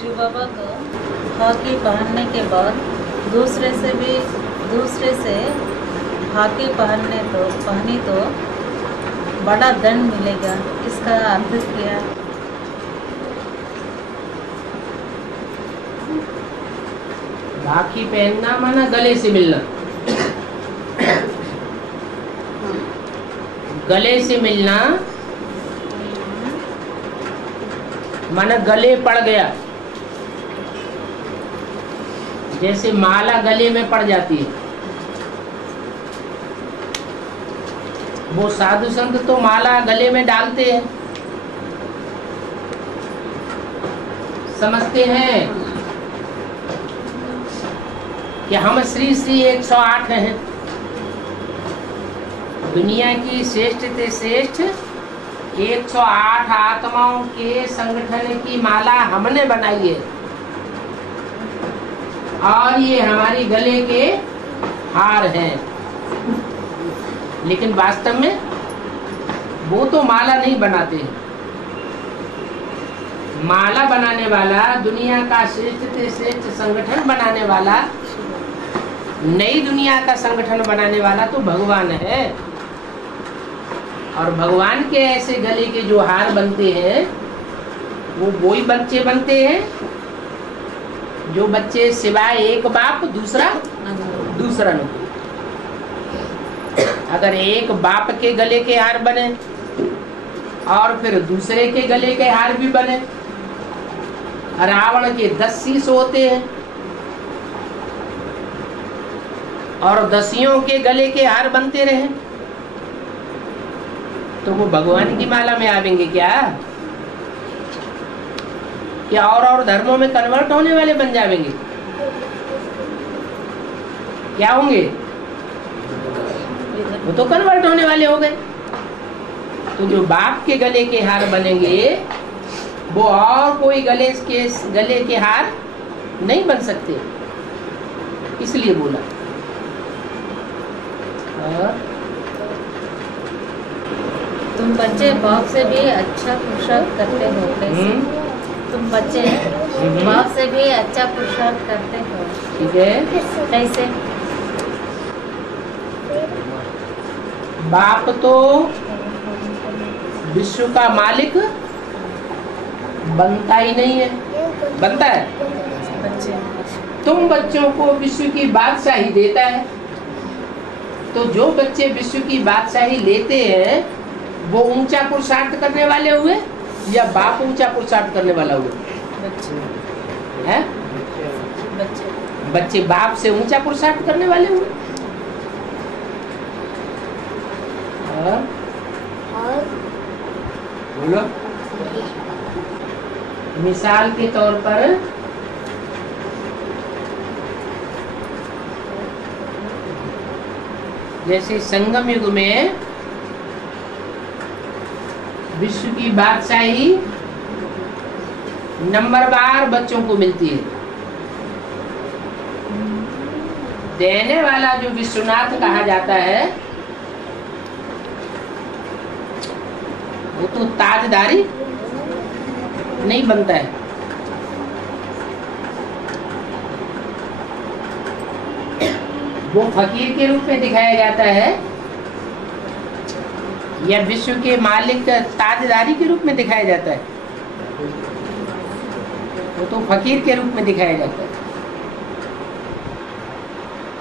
शिव बाबा को खाकी पहनने के बाद दूसरे से खाकी पहनी तो बड़ा दंड मिलेगा, इसका अर्थ क्या? राखी पहनना माना गले से मिलना। गले से मिलना माना गले पड़ गया, जैसे माला गले में पड़ जाती है। वो साधु संत तो माला गले में डालते हैं, समझते हैं कि हम श्री श्री 108 हैं, दुनिया की श्रेष्ठ से श्रेष्ठ 108 आत्माओं के संगठन की माला हमने बनाई है, और ये हमारी गले के हार हैं। लेकिन वास्तव में वो तो माला नहीं बनाते हैं। माला बनाने वाला, दुनिया का श्रेष्ठ से श्रेष्ठ संगठन बनाने वाला, नई दुनिया का संगठन बनाने वाला तो भगवान है। और भगवान के ऐसे गले के जो हार बनते हैं वो वही बच्चे बनते हैं जो बच्चे सिवाय एक बाप दूसरा नहीं। अगर एक बाप के गले के हार बने और फिर दूसरे के गले के हार भी बने, रावण के 10 शीश होते हैं और 10 के गले के हार बनते रहे, तो वो भगवान की माला में आवेंगे क्या? क्या और धर्मों में कन्वर्ट होने वाले बन जाएंगे? क्या होंगे? वो तो कन्वर्ट होने वाले हो गए। तो जो बाप के गले के हार बनेंगे वो और कोई गले के हार नहीं बन सकते, इसलिए बोला। तुम बच्चे बाप से भी अच्छा पुरुषार्थ करते हो कैसे? तुम बच्चे बाप से भी अच्छा पुरुषार्थ करते हो, ठीक है? कैसे? बाप तो विश्व का मालिक बनता ही नहीं है, बनता है? तुम बच्चों को विश्व की बादशाही देता है, तो जो बच्चे विश्व की बादशाही लेते हैं वो ऊंचा पुरुषार्थ करने वाले हुए या बाप ऊंचा पुरुषार्थ करने वाला हुआ? हैं? बच्चे बाप से ऊंचा पुरुषार्थ करने वाले हुए। बोलो। मिसाल के तौर पर जैसे संगम युग में विश्व की बादशाही नंबरवार बच्चों को मिलती है। देने वाला जो विश्वनाथ कहा जाता है वो तो ताजदारी नहीं बनता है। वो फकीर के रूप में दिखाया जाता है या विश्व के मालिक ताजदारी के रूप में दिखाया जाता है? वो तो फकीर के रूप में दिखाया जाता है।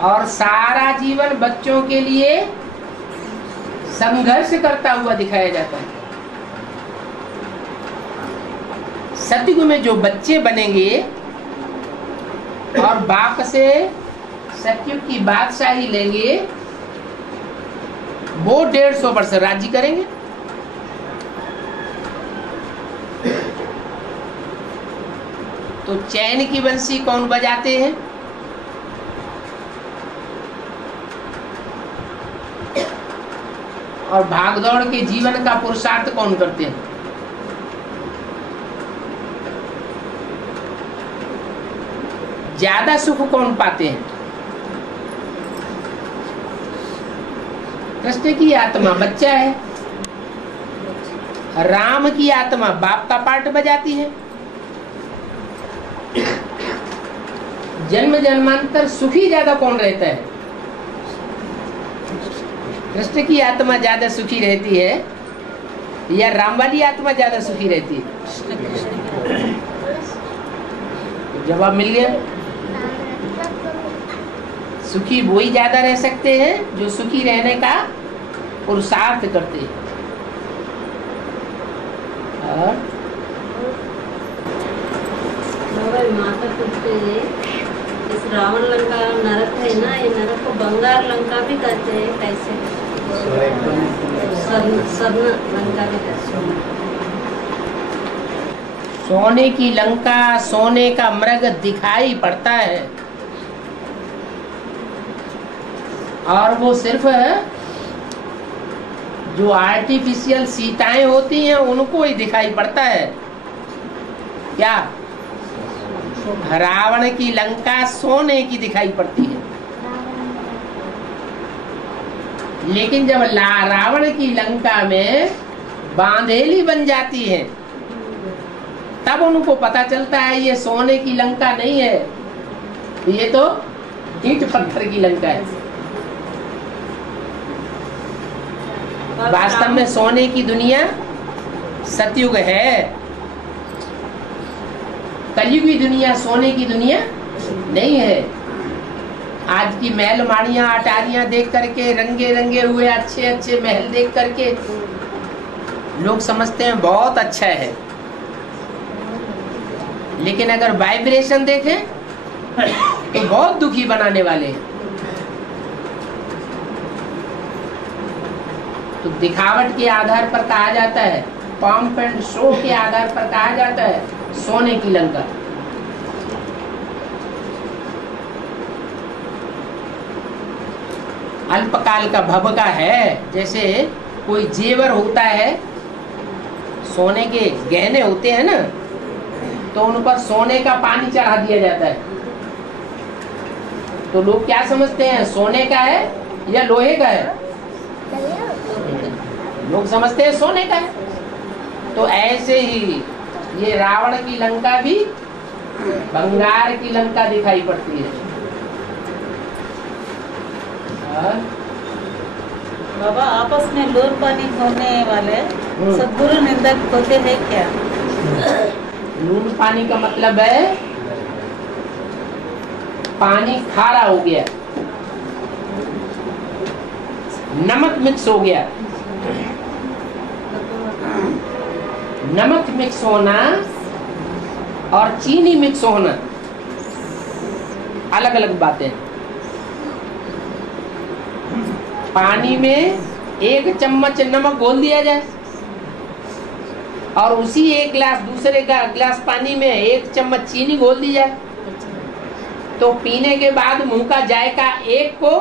और सारा जीवन बच्चों के लिए संघर्ष करता हुआ दिखाया जाता है। सतयुग में जो बच्चे बनेंगे और बाप से सतयुग की बादशाही लेंगे वो 150 वर्ष राज्य करेंगे। तो चैन की बंसी कौन बजाते हैं? और भागदौड़ के जीवन का पुरुषार्थ कौन करते हैं? ज्यादा सुख कौन पाते हैं? कृष्ण की आत्मा बच्चा है, राम की आत्मा बाप का पार्ट बजाती है। जन्म जन्मांतर सुखी ज्यादा कौन रहता है? कृष्ण की आत्मा ज्यादा सुखी रहती है या राम वाली आत्मा ज्यादा सुखी रहती है? जवाब मिल गया। सुखी वही ज्यादा रह सकते हैं जो सुखी रहने का पुरुषार्थ करते हैं। और माता पूछते हैं, इस रावण लंका नरक है ना, ये नरक को बंगार लंका भी कहते हैं, कैसे? स्वर्ण लंका भी कहते हैं। सोने की लंका, सोने का मृग दिखाई पड़ता है और वो सिर्फ जो आर्टिफिशियल सीताएं होती हैं उनको ही दिखाई पड़ता है। क्या? रावण की लंका सोने की दिखाई पड़ती है, लेकिन जब रावण की लंका में बांधेली बन जाती है तब उनको पता चलता है ये सोने की लंका नहीं है, ये तो ईंट पत्थर की लंका है। वास्तव में सोने की दुनिया सतयुग है, कलयुगी दुनिया सोने की दुनिया नहीं है। आज की महल माड़ियां अटारियां देख करके, रंगे रंगे हुए अच्छे अच्छे महल देख करके लोग समझते हैं बहुत अच्छा है, लेकिन अगर वाइब्रेशन देखें तो बहुत दुखी बनाने वाले हैं। तो दिखावट के आधार पर कहा जाता है, पंप एंड शो के आधार पर कहा जाता है सोने की लंका। अल्पकाल का भवका है, जैसे कोई जेवर होता है, सोने के गहने होते हैं ना, तो उन पर सोने का पानी चढ़ा दिया जाता है, तो लोग क्या समझते हैं सोने का है या लोहे का है? लोग समझते हैं सोने का है। तो ऐसे ही ये रावण की लंका भी बंगार की लंका दिखाई पड़ती है। बाबा, आपस में लोन पानी होने वाले सद्गुरु निंदक होते हैं क्या? लून पानी का मतलब है पानी खारा हो गया, नमक मिक्स हो गया। नमक मिक्स होना और चीनी मिक्स होना अलग अलग बातें। पानी में 1 चम्मच नमक घोल दिया जाए और उसी एक गिलास दूसरे का गिलास पानी में 1 चम्मच चीनी घोल दी जाए, तो पीने के बाद मुंह का जायका एक को,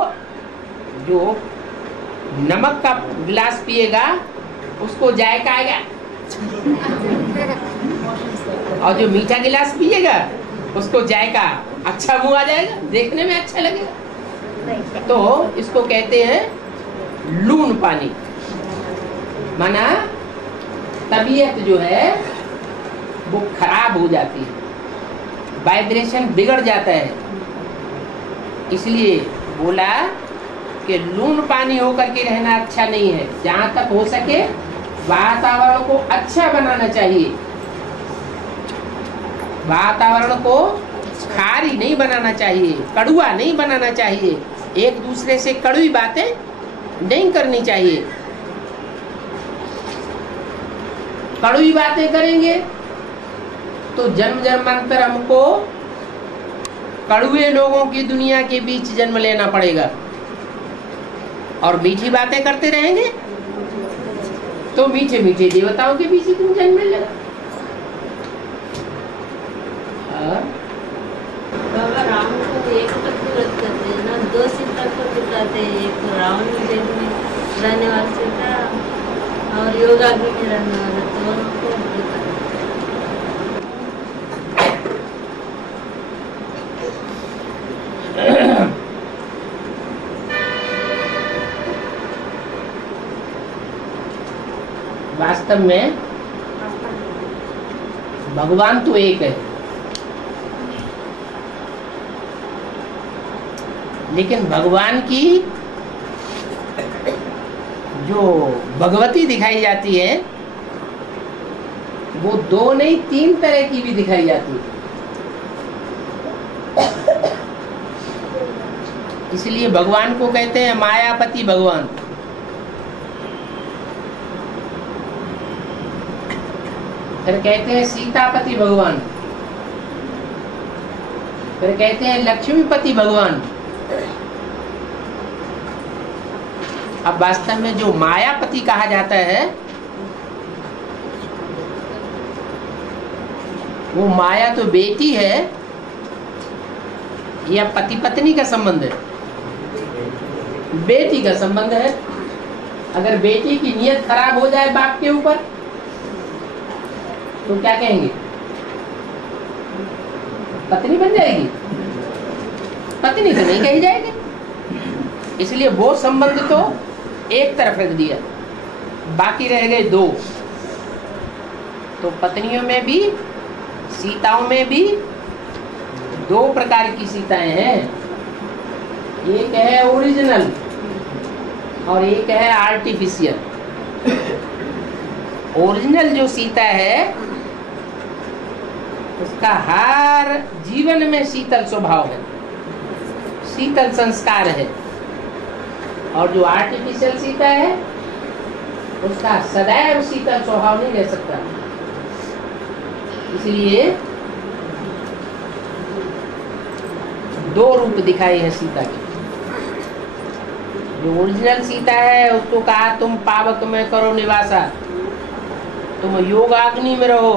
जो नमक का गिलास पिएगा उसको जायका आएगा और जो मीठा गिलास पिएगा उसको जायका अच्छा मुंह आ जाएगा, देखने में अच्छा लगेगा। तो इसको कहते हैं लून पानी। माना तबीयत जो है वो खराब हो जाती है, वाइब्रेशन बिगड़ जाता है। इसलिए बोला कि लून पानी होकर के रहना अच्छा नहीं है। जहां तक हो सके वातावरण को अच्छा बनाना चाहिए, वातावरण को खारी नहीं बनाना चाहिए, कड़ुआ नहीं बनाना चाहिए, एक दूसरे से कड़वी बातें नहीं करनी चाहिए। कड़वी बातें करेंगे तो जन्म जन्मांतर हमको कड़ुए लोगों की दुनिया के बीच जन्म लेना पड़ेगा, और मीठी बातें करते रहेंगे तो मीठे मीठे देवताओं के बीच तुम जन्म लेगा। बाबा, राम को एक तक व्रत करते हैं ना, 2 सीता को दिखाते हैं, एक तो रावण जेल में रहने वाला सीता और योगा भी में रहने वाला, दोनों को दिखाते हैं। वास्तव में भगवान तो एक है, लेकिन भगवान की जो भगवती दिखाई जाती है वो 2 नहीं 3 तरह की भी दिखाई जाती है। इसलिए भगवान को कहते हैं मायापति भगवान। फिर कहते हैं सीतापति भगवान, फिर कहते हैं लक्ष्मीपति भगवान। अब वास्तव में जो मायापति कहा जाता है वो माया तो बेटी है या पति पत्नी का संबंध है? बेटी का संबंध है। अगर बेटी की नीयत खराब हो जाए बाप के ऊपर तो क्या कहेंगे? पत्नी बन जाएगी? पत्नी तो नहीं कही जाएगी। इसलिए वो संबंध तो एक तरफ रख दिया, बाकी रह गए 2। तो पत्नियों में भी, सीताओं में भी 2 प्रकार की सीताएं हैं। एक है ओरिजिनल और एक है आर्टिफिशियल। ओरिजिनल जो सीता है उसका हर जीवन में शीतल स्वभाव है, शीतल संस्कार है। और जो आर्टिफिशियल सीता है उसका सदैव शीतल स्वभाव नहीं रह सकता। इसलिए 2 रूप दिखाए हैं सीता के। जो ओरिजिनल सीता है उसको कहा तुम पावक में करो निवासा, तुम योगाग्नि में रहो,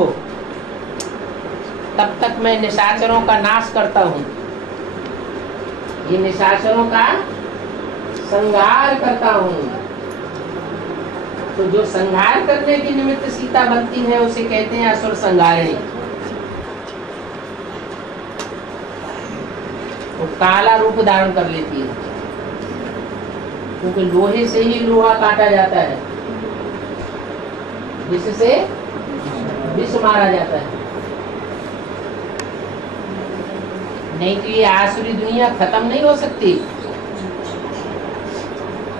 तब तक मैं निशाचरों का नाश करता हूँ। ये निशाचरों का संहार करता हूँ। तो जो संहार करने के निमित्त सीता बनती है उसे कहते हैं असुर संहारिणी। वो काला रूप धारण कर लेती है क्योंकि लोहे से ही लोहा काटा जाता है, जिससे विष मारा जाता है। नहीं तो ये आसुरी दुनिया खत्म नहीं हो सकती।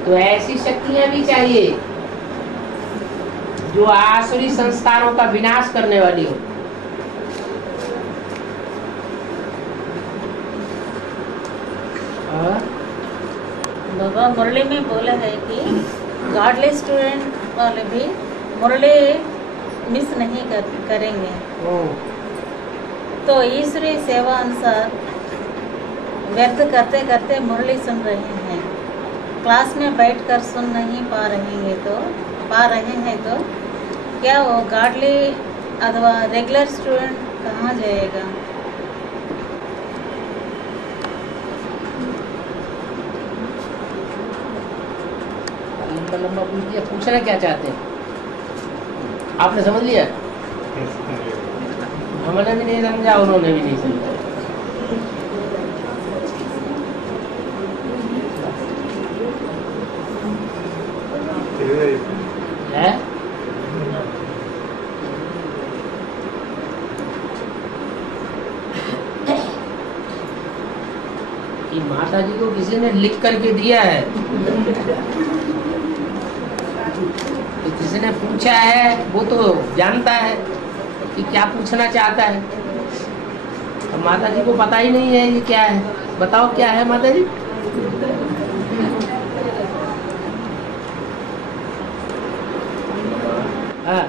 तो ऐसी शक्तियां भी चाहिए जो आसुरी संस्कारों का विनाश करने वाली हो। बाबा मुरली में बोला है कि गॉडलेस स्टूडेंट वाले भी मुरली मिस नहीं करेंगे। तो ईश्वरीय सेवा अनुसार व्यर्थ करते करते मुरली सुन रहे हैं, क्लास में बैठकर सुन नहीं पा रहे हैं तो क्या वो गॉडली अथवा रेगुलर स्टूडेंट कहाँ जाएगा? लंबा पूछ दिया। पूछना क्या चाहते हैं आपने समझ लिया? हमने भी नहीं समझा, उन्होंने भी नहीं समझा। है? ये माता जी को किसी ने लिख करके दिया है, तो किसी ने पूछा है वो तो जानता है कि क्या पूछना चाहता है। तो माता जी को पता ही नहीं है ये क्या है। बताओ क्या है माता जी? हाँ,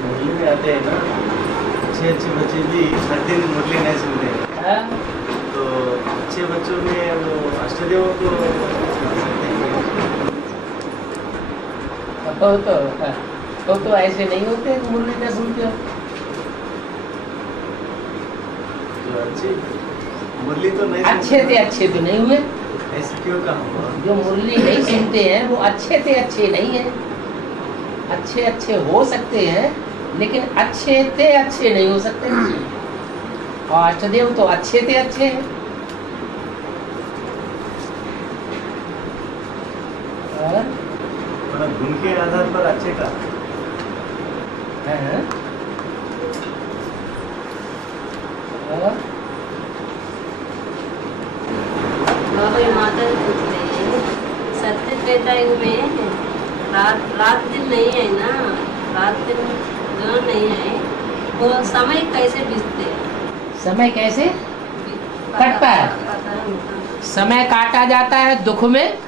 मुरली में आते हैं ना, अच्छे बच्चे भी हर दिन मुरली नहीं सुनते हैं। हाँ? तो अच्छे बच्चों में वो अष्टदेव को तो ऐसे नहीं होते मुरली न सुनते हो। जो अच्छे मुरली तो नहीं अच्छे तो नहीं हुए। ऐसे क्यों कहा? जो मुरली नहीं सुनते हैं वो अच्छे नहीं है। अच्छे हो सकते हैं लेकिन अच्छे नहीं हो सकते। और अष्टदेव तो अच्छे हैं। और गुण के आधार पर अच्छे का है। बाबा माता जी पूछ रही है, सत्य त्रेता युग में रात दिन नहीं है ना, रात दिन जो नहीं है वो समय कैसे बीतते हैं? समय कैसे कटता है? समय काटा जाता है दुख में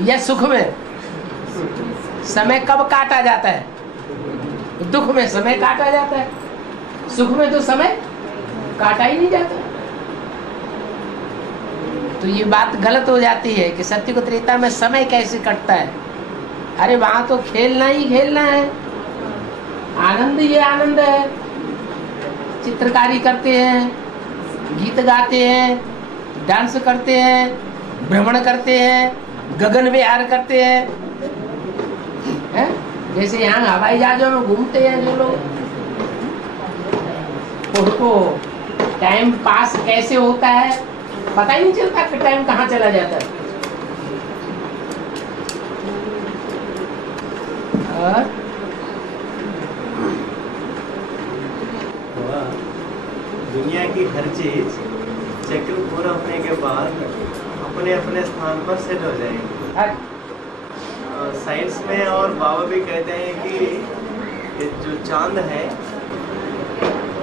या सुख में? समय कब काटा जाता है? दुख में समय काटा जाता है, सुख में तो समय काटा ही नहीं जाता। तो ये बात गलत हो जाती है कि सत्य को त्रेता में समय कैसे कटता है। अरे वहां तो खेलना ही खेलना है, आनंद ही आनंद है। चित्रकारी करते हैं, गीत गाते हैं, डांस करते हैं, भ्रमण करते हैं, गगन विहार करते हैं, है? जैसे यहाँ हवाई जहाजों में घूमते हैं जो लोग, उनको टाइम पास कैसे होता है पता ही नहीं चलता कि टाइम कहाँ चला जाता है। और दुनिया की हर चीज चक्र पूरा होने के बाद अपने अपने स्थान पर सेट हो जाएगी। साइंस में और बाबा भी कहते हैं कि ये जो चांद है,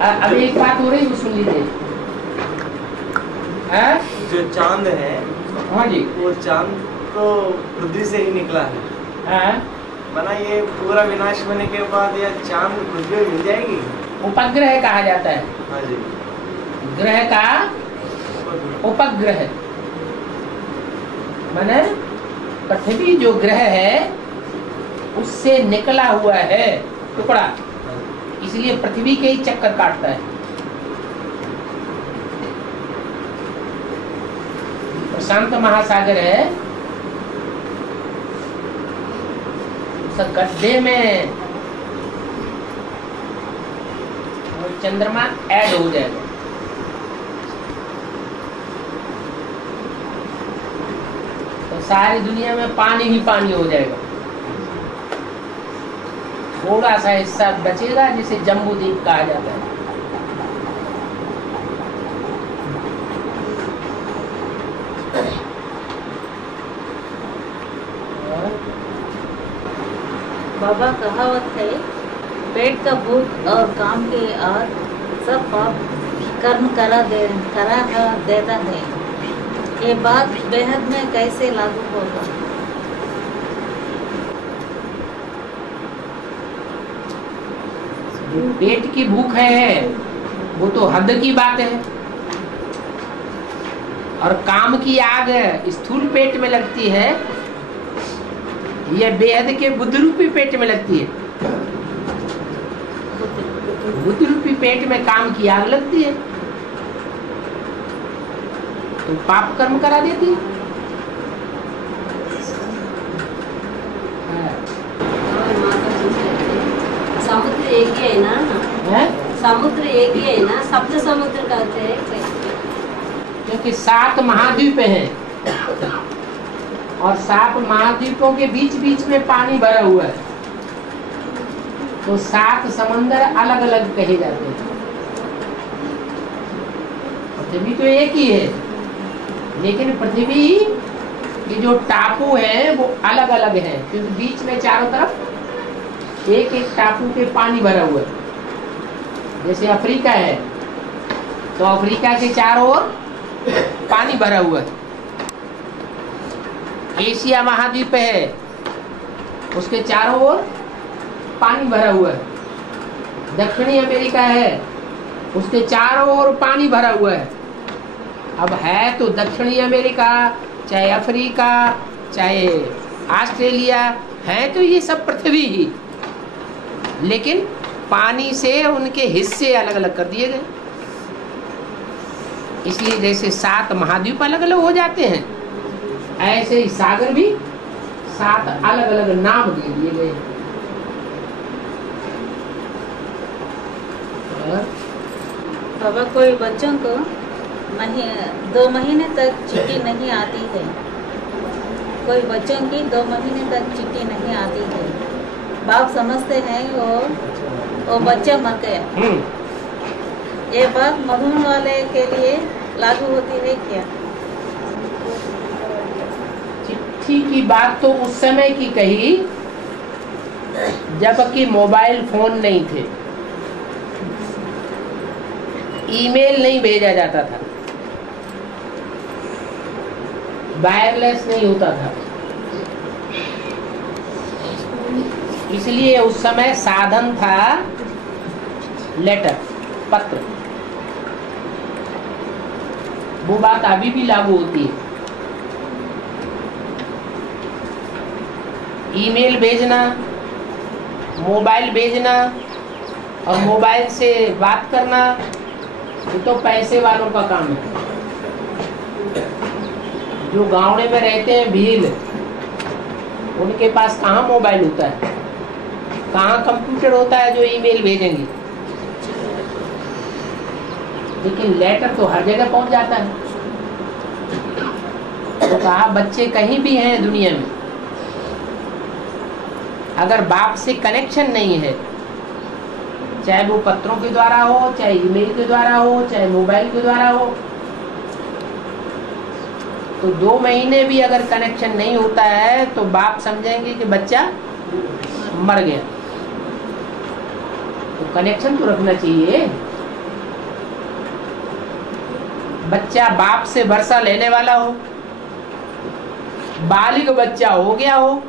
अभी एक बात हो रही वो सुन लीजिए। जो चांद है, हाँ जी, वो चांद तो पृथ्वी से ही निकला है। हाँ, बना ये पूरा विनाश होने के बाद यह चांद पृथ्वी मिल जाएगी। उपग्रह कहा जाता है। हाँ जी, ग्रह का उपग्रह माने पृथ्वी जो ग्रह है उससे निकला हुआ है टुकड़ा, इसलिए पृथ्वी के ही चक्कर काटता है। प्रशांत महासागर है, उस गड्ढे में चंद्रमा ऐड हो जाएगा। तो सारी दुनिया में पानी ही पानी हो जाएगा। थोड़ा सा हिस्सा बचेगा जिसे जम्बू द्वीप कहा जाता है। बाबा कहावत है, पेट का भूख और काम के आद सब पाप कर्म करा देता है। ये बात बेहद में कैसे लागू होगा? पेट की भूख है वो तो हद की बात है, और काम की आग स्थूल पेट में लगती है, यह बेहद के बुद्ध रूपी पेट में लगती है। बुद्ध रूपी पेट में काम की आग लगती है तो पाप कर्म करा देती है। और माता जी कहते हैं, समुद्र एक ही है ना? समुद्र एक ही है ना? सप्त समुद्र कहते हैं कैसे? क्योंकि 7 महाद्वीप हैं और 7 महाद्वीपों के बीच बीच में पानी भरा हुआ है, तो 7 समंदर अलग अलग कहे जाते हैं। पृथ्वी तो एक ही है, लेकिन पृथ्वी के जो टापू हैं वो अलग अलग हैं, क्योंकि बीच में चारों तरफ एक एक टापू पे पानी भरा हुआ है। जैसे अफ्रीका है तो अफ्रीका के चारों ओर पानी भरा हुआ है। एशिया महाद्वीप है, उसके चारों ओर पानी भरा हुआ है। दक्षिणी अमेरिका है, उसके चारों ओर पानी भरा हुआ है। अब है तो दक्षिणी अमेरिका, चाहे अफ्रीका, चाहे ऑस्ट्रेलिया, है तो ये सब पृथ्वी ही, लेकिन पानी से उनके हिस्से अलग अलग कर दिए गए। इसलिए जैसे 7 महाद्वीप अलग अलग हो जाते हैं, ऐसे ही सागर भी 7 अलग अलग नाम दे दिए गए। बाबा, कोई बच्चों को 2 महीने तक चिट्ठी नहीं आती है, कोई बच्चों की 2 महीने तक चिट्ठी नहीं आती है। बाप समझते हैं वो बच्चा मर गया। ये बात मधुबन वाले के लिए लागू होती है क्या? चिट्ठी की बात तो उस समय की कही जबकि मोबाइल फोन नहीं थे, ईमेल नहीं भेजा जाता था, वायरलेस नहीं होता था, इसलिए उस समय साधन था लेटर, पत्र। वो बात अभी भी लागू होती है। ईमेल भेजना, मोबाइल भेजना और मोबाइल से बात करना, ये तो पैसे वालों का काम है। जो गाँव में रहते हैं भील, उनके पास कहाँ मोबाइल होता है, कहाँ कंप्यूटर होता है जो ईमेल भेजेंगे। लेकिन लेटर तो हर जगह पहुंच जाता है। तो कहा बच्चे कहीं भी हैं दुनिया में, अगर बाप से कनेक्शन नहीं है, चाहे वो पत्रों के द्वारा हो, चाहे ईमेल के द्वारा हो, चाहे मोबाइल के द्वारा हो, तो 2 महीने भी अगर कनेक्शन नहीं होता है तो बाप समझेंगे कि बच्चा मर गया। तो कनेक्शन तो रखना चाहिए। बच्चा बाप से वर्षा लेने वाला हो, बालिग बच्चा हो गया हो,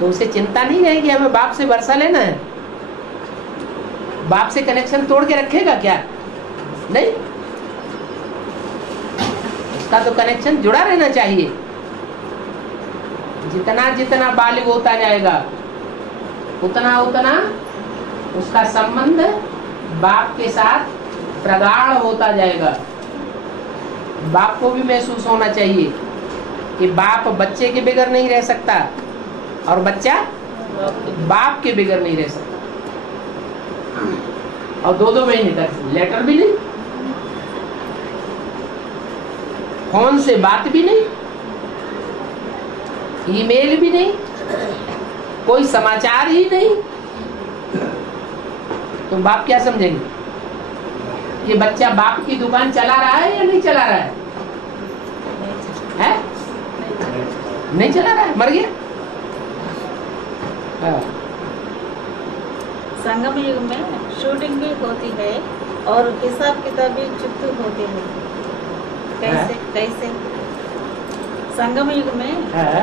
तो उसे चिंता नहीं रहेगी हमें बाप से वर्षा लेना है। बाप से कनेक्शन तोड़ के रखेगा क्या? नहीं, उसका तो कनेक्शन जुड़ा रहना चाहिए। जितना जितना बालिग होता जाएगा उतना उतना उसका संबंध बाप के साथ प्रगाढ़ होता जाएगा। बाप को भी महसूस होना चाहिए कि बाप बच्चे के बगैर नहीं रह सकता और बच्चा बाप के बगैर नहीं रह सकता। और 2-2 महीने तक लेटर भी नहीं, फोन से बात भी नहीं, ईमेल भी नहीं, कोई समाचार ही नहीं, तो बाप क्या समझेंगे? ये बच्चा बाप की दुकान चला रहा है या नहीं चला रहा है? नहीं चला रहा है, मर गया। संगम युग में शूटिंग भी होती है और हिसाब किताब भी चुप्त होते हैं। कैसे कैसे? संगम युग में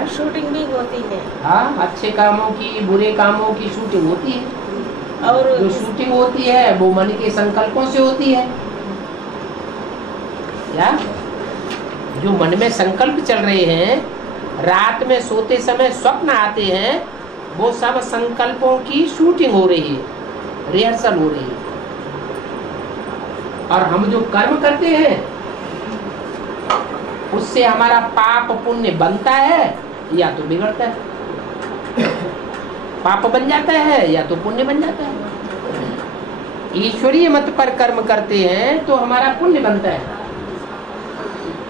शूटिंग भी होती है। हाँ, अच्छे कामों की, बुरे कामों की शूटिंग होती है। और जो शूटिंग होती है वो मन के संकल्पों से होती है। क्या? जो मन में संकल्प चल रहे हैं, रात में सोते समय स्वप्न आते हैं, वो सब संकल्पों की शूटिंग हो रही है, रिहर्सल हो रही है। और हम जो कर्म करते हैं उससे हमारा पाप पुण्य बनता है या तो बिगड़ता है। पाप बन जाता है या तो पुण्य बन जाता है। ईश्वरीय मत पर कर्म करते हैं तो हमारा पुण्य बनता है।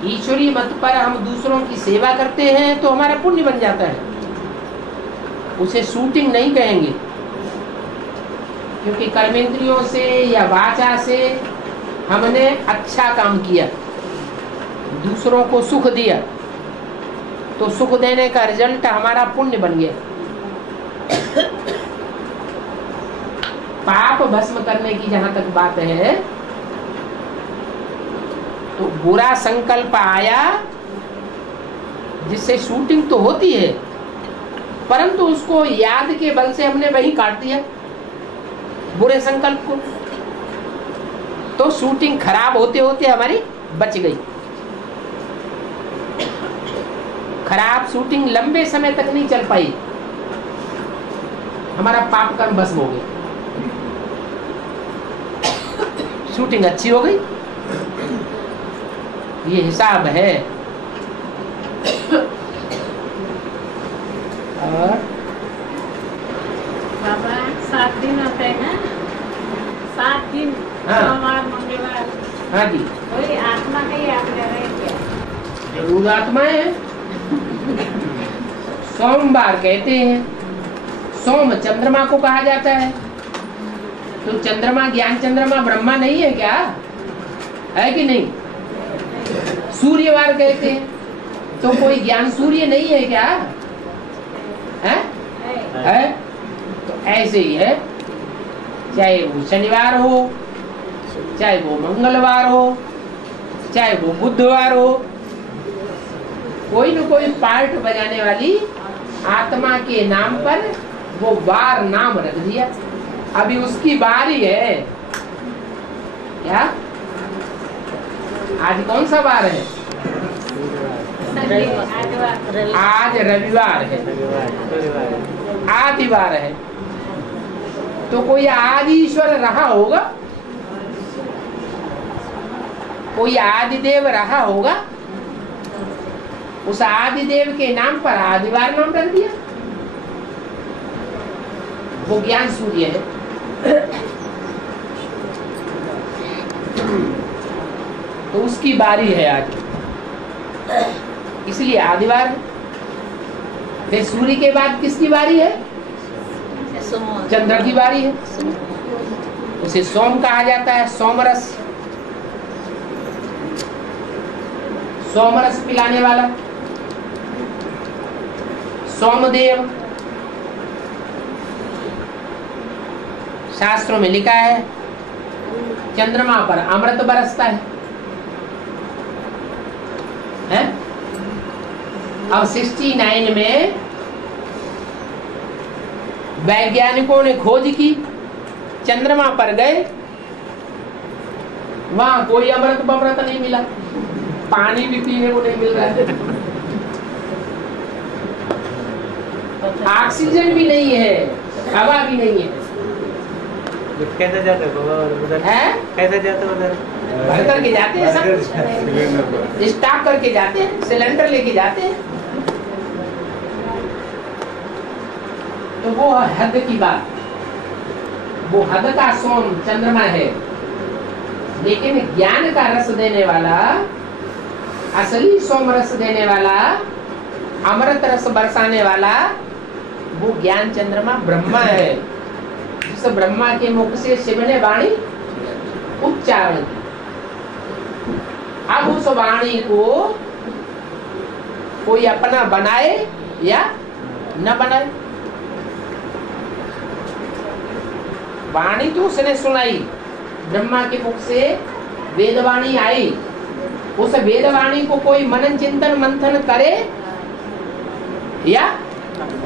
ईश्वरीय मत पर हम दूसरों की सेवा करते हैं तो हमारा पुण्य बन जाता है। उसे शूटिंग नहीं कहेंगे, क्योंकि कर्मेंद्रियों से या वाचा से हमने अच्छा काम किया, दूसरों को सुख दिया, तो सुख देने का रिजल्ट हमारा पुण्य बन गया। पाप भस्म करने की जहां तक बात है, तो बुरा संकल्प आया जिससे शूटिंग तो होती है, परंतु उसको याद के बल से हमने वही काट दिया बुरे संकल्प को, तो शूटिंग खराब होते होते हमारी बच गई। खराब शूटिंग लंबे समय तक नहीं चल पाई, हमारा पाप कर्म भस्म हो गया। शूटिंग अच्छी हो गई, ये हिसाब है। और बाबा 7 दिन होते हैं ना, 7 दिन, सोमवार मंगलवार। हाँ जी, वही आत्मा का ही आप ले रहे हैं क्या? जरूर आत्मा है। सोमवार कहते हैं, सोम चंद्रमा को कहा जाता है, तो चंद्रमा ज्ञान चंद्रमा ब्रह्मा नहीं है क्या? है कि नहीं? सूर्यवार कहते हैं। तो कोई ज्ञान सूर्य नहीं है क्या? है? तो ऐसे ही है, चाहे वो शनिवार हो, चाहे वो मंगलवार हो, चाहे वो बुधवार हो, कोई न कोई पार्ट बजाने वाली आत्मा के नाम पर वो वार नाम रख दिया। अभी उसकी बारी है। क्या आज कौन सा वार है? आज रविवार है, आदिवार है। तो कोई आदि ईश्वर रहा होगा, कोई आदिदेव रहा होगा, उस आदिदेव के नाम पर आदिवार नाम रख दिया। वो ज्ञान सूर्य है। तो उसकी बारी है आज, इसलिए आदिवार है। फिर सूर्य के बाद किसकी बारी है? चंद्र की बारी है। उसे सोम कहा जाता है, सोमरस, सोमरस पिलाने वाला सोमदेव। शास्त्रों में लिखा है चंद्रमा पर अमृत बरसता है? अब 69 में वैज्ञानिकों ने खोज की, चंद्रमा पर गए, वहां कोई अमृत बमृत नहीं मिला, पानी भी पीने को नहीं मिल रहा है, ऑक्सीजन भी नहीं है, हवा भी नहीं है। कैसे जाते उधर? कैसे जाते उधर? भर करके जाते हैं, सब स्टॉक करके जाते हैं, सिलेंडर लेके जाते हैं। तो वो हद की बात, वो हद का सोम चंद्रमा है। लेकिन ज्ञान का रस देने वाला, असली सोम रस देने वाला, अमृत रस बरसाने वाला, वो ज्ञान चंद्रमा ब्रह्मा है। जिस ब्रह्मा के मुख से शिव ने वाणी उच्चारण की। अब उस वाणी को कोई अपना बनाए या न बनाए, वाणी तो उसने सुनाई, ब्रह्मा के मुख से वेदवाणी आई। उस वेदवाणी को कोई मनन चिंतन मंथन करे या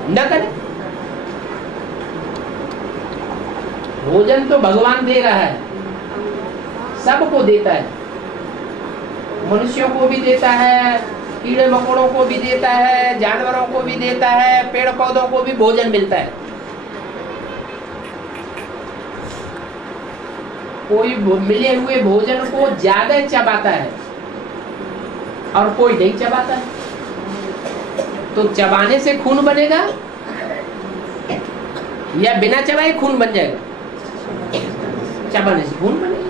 न करे। भोजन तो भगवान दे रहा है, सबको देता है, मनुष्यों को भी देता है, कीड़े मकोड़ों को भी देता है, जानवरों को भी देता है, पेड़ पौधों को भी भोजन मिलता है। कोई मिले हुए भोजन को ज्यादा चबाता है और कोई नहीं चबाता है। तो चबाने से खून बनेगा या बिना चबाए खून बन जाएगा? चबाने से खून बनेगा।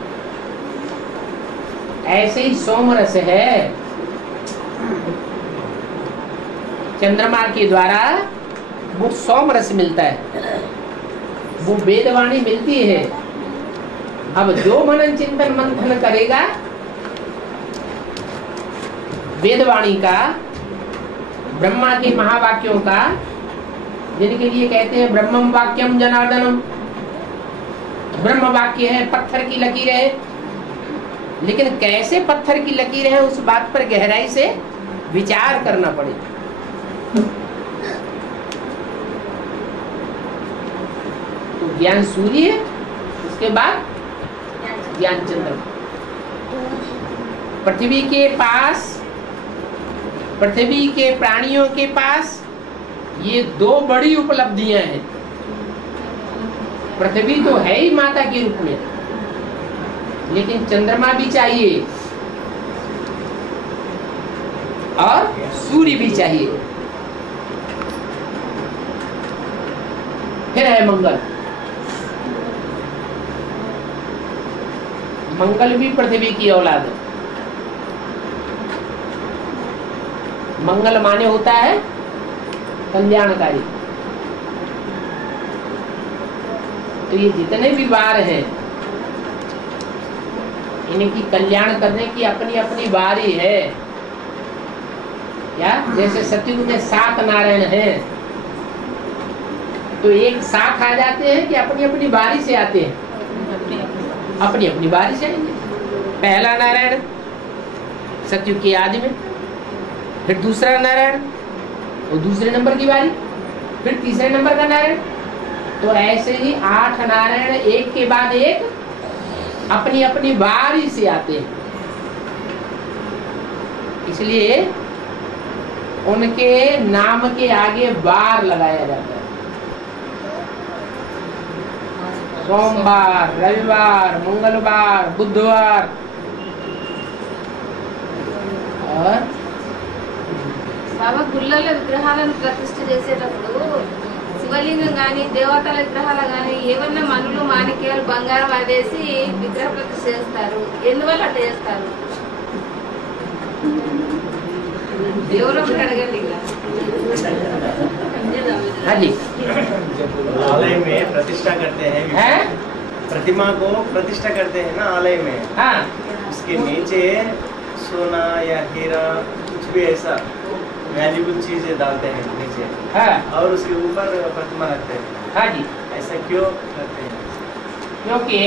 ऐसे ही सोमरस है, चंद्रमा के द्वारा वो सोमरस मिलता है, वो वेदवाणी मिलती है। अब जो मनन चिंतन मंथन करेगा वेदवाणी का, ब्रह्मा के महावाक्यों का, जिनके लिए कहते हैं ब्रह्मम वाक्यम जनार्दनम, ब्रह्म वाक्य है, पत्थर की लकीर है। लेकिन कैसे पत्थर की लकीर है, उस बात पर गहराई से विचार करना पड़ेगा। तो ज्ञान सूर्य, उसके बाद ज्ञान चंद्र। पृथ्वी के पास, पृथ्वी के प्राणियों के पास ये दो बड़ी उपलब्धियां हैं। पृथ्वी तो है ही माता के रूप में, लेकिन चंद्रमा भी चाहिए और सूर्य भी चाहिए। फिर है मंगल। मंगल भी पृथ्वी की औलाद है। मंगल माने होता है कल्याणकारी। तो ये जितने भी वार हैं, इनकी कल्याण करने की अपनी अपनी बारी है। या जैसे सतयुग में 7 नारायण हैं, तो एक साथ आ जाते हैं कि अपनी अपनी बारी से आते हैं? अपनी अपनी बारी से आएंगे। पहला नारायण सतयुग की आदि में, फिर दूसरा नारायण वो दूसरे नंबर की बारी, फिर तीसरे नंबर का नारायण। तो ऐसे ही 8 नारायण एक के बाद एक अपनी अपनी बारी से आते हैं। इसलिए उनके नाम के आगे बार लगाया जाता है। सोमवार, रविवार, मंगलवार, बुधवार और బాబా గుళ్ళల్లో విగ్రహాలను ప్రతిష్ఠ చేసేటప్పుడు శివలింగం కానీ దేవతల విగ్రహాలు కానీ ఏమన్నా మనులు మాణిక్యాలు బంగారం అదేసి విగ్రహ ప్రతిష్ఠ చేస్తారు. ఎందువల్ల అట్లా చేస్తారు? దేవుడు ఒకటి అడగండి. हाँ जी, आलय में प्रतिष्ठा करते हैं, प्रतिमा को प्रतिष्ठा करते हैं ना आलय में। हाँ, उसके नीचे सोना या हीरा कुछ भी ऐसा वैल्यूबल चीजें डालते हैं नीचे, हाँ, और उसके ऊपर प्रतिमा रखते हैं। हाँ जी, ऐसा क्यों करते हैं? क्योंकि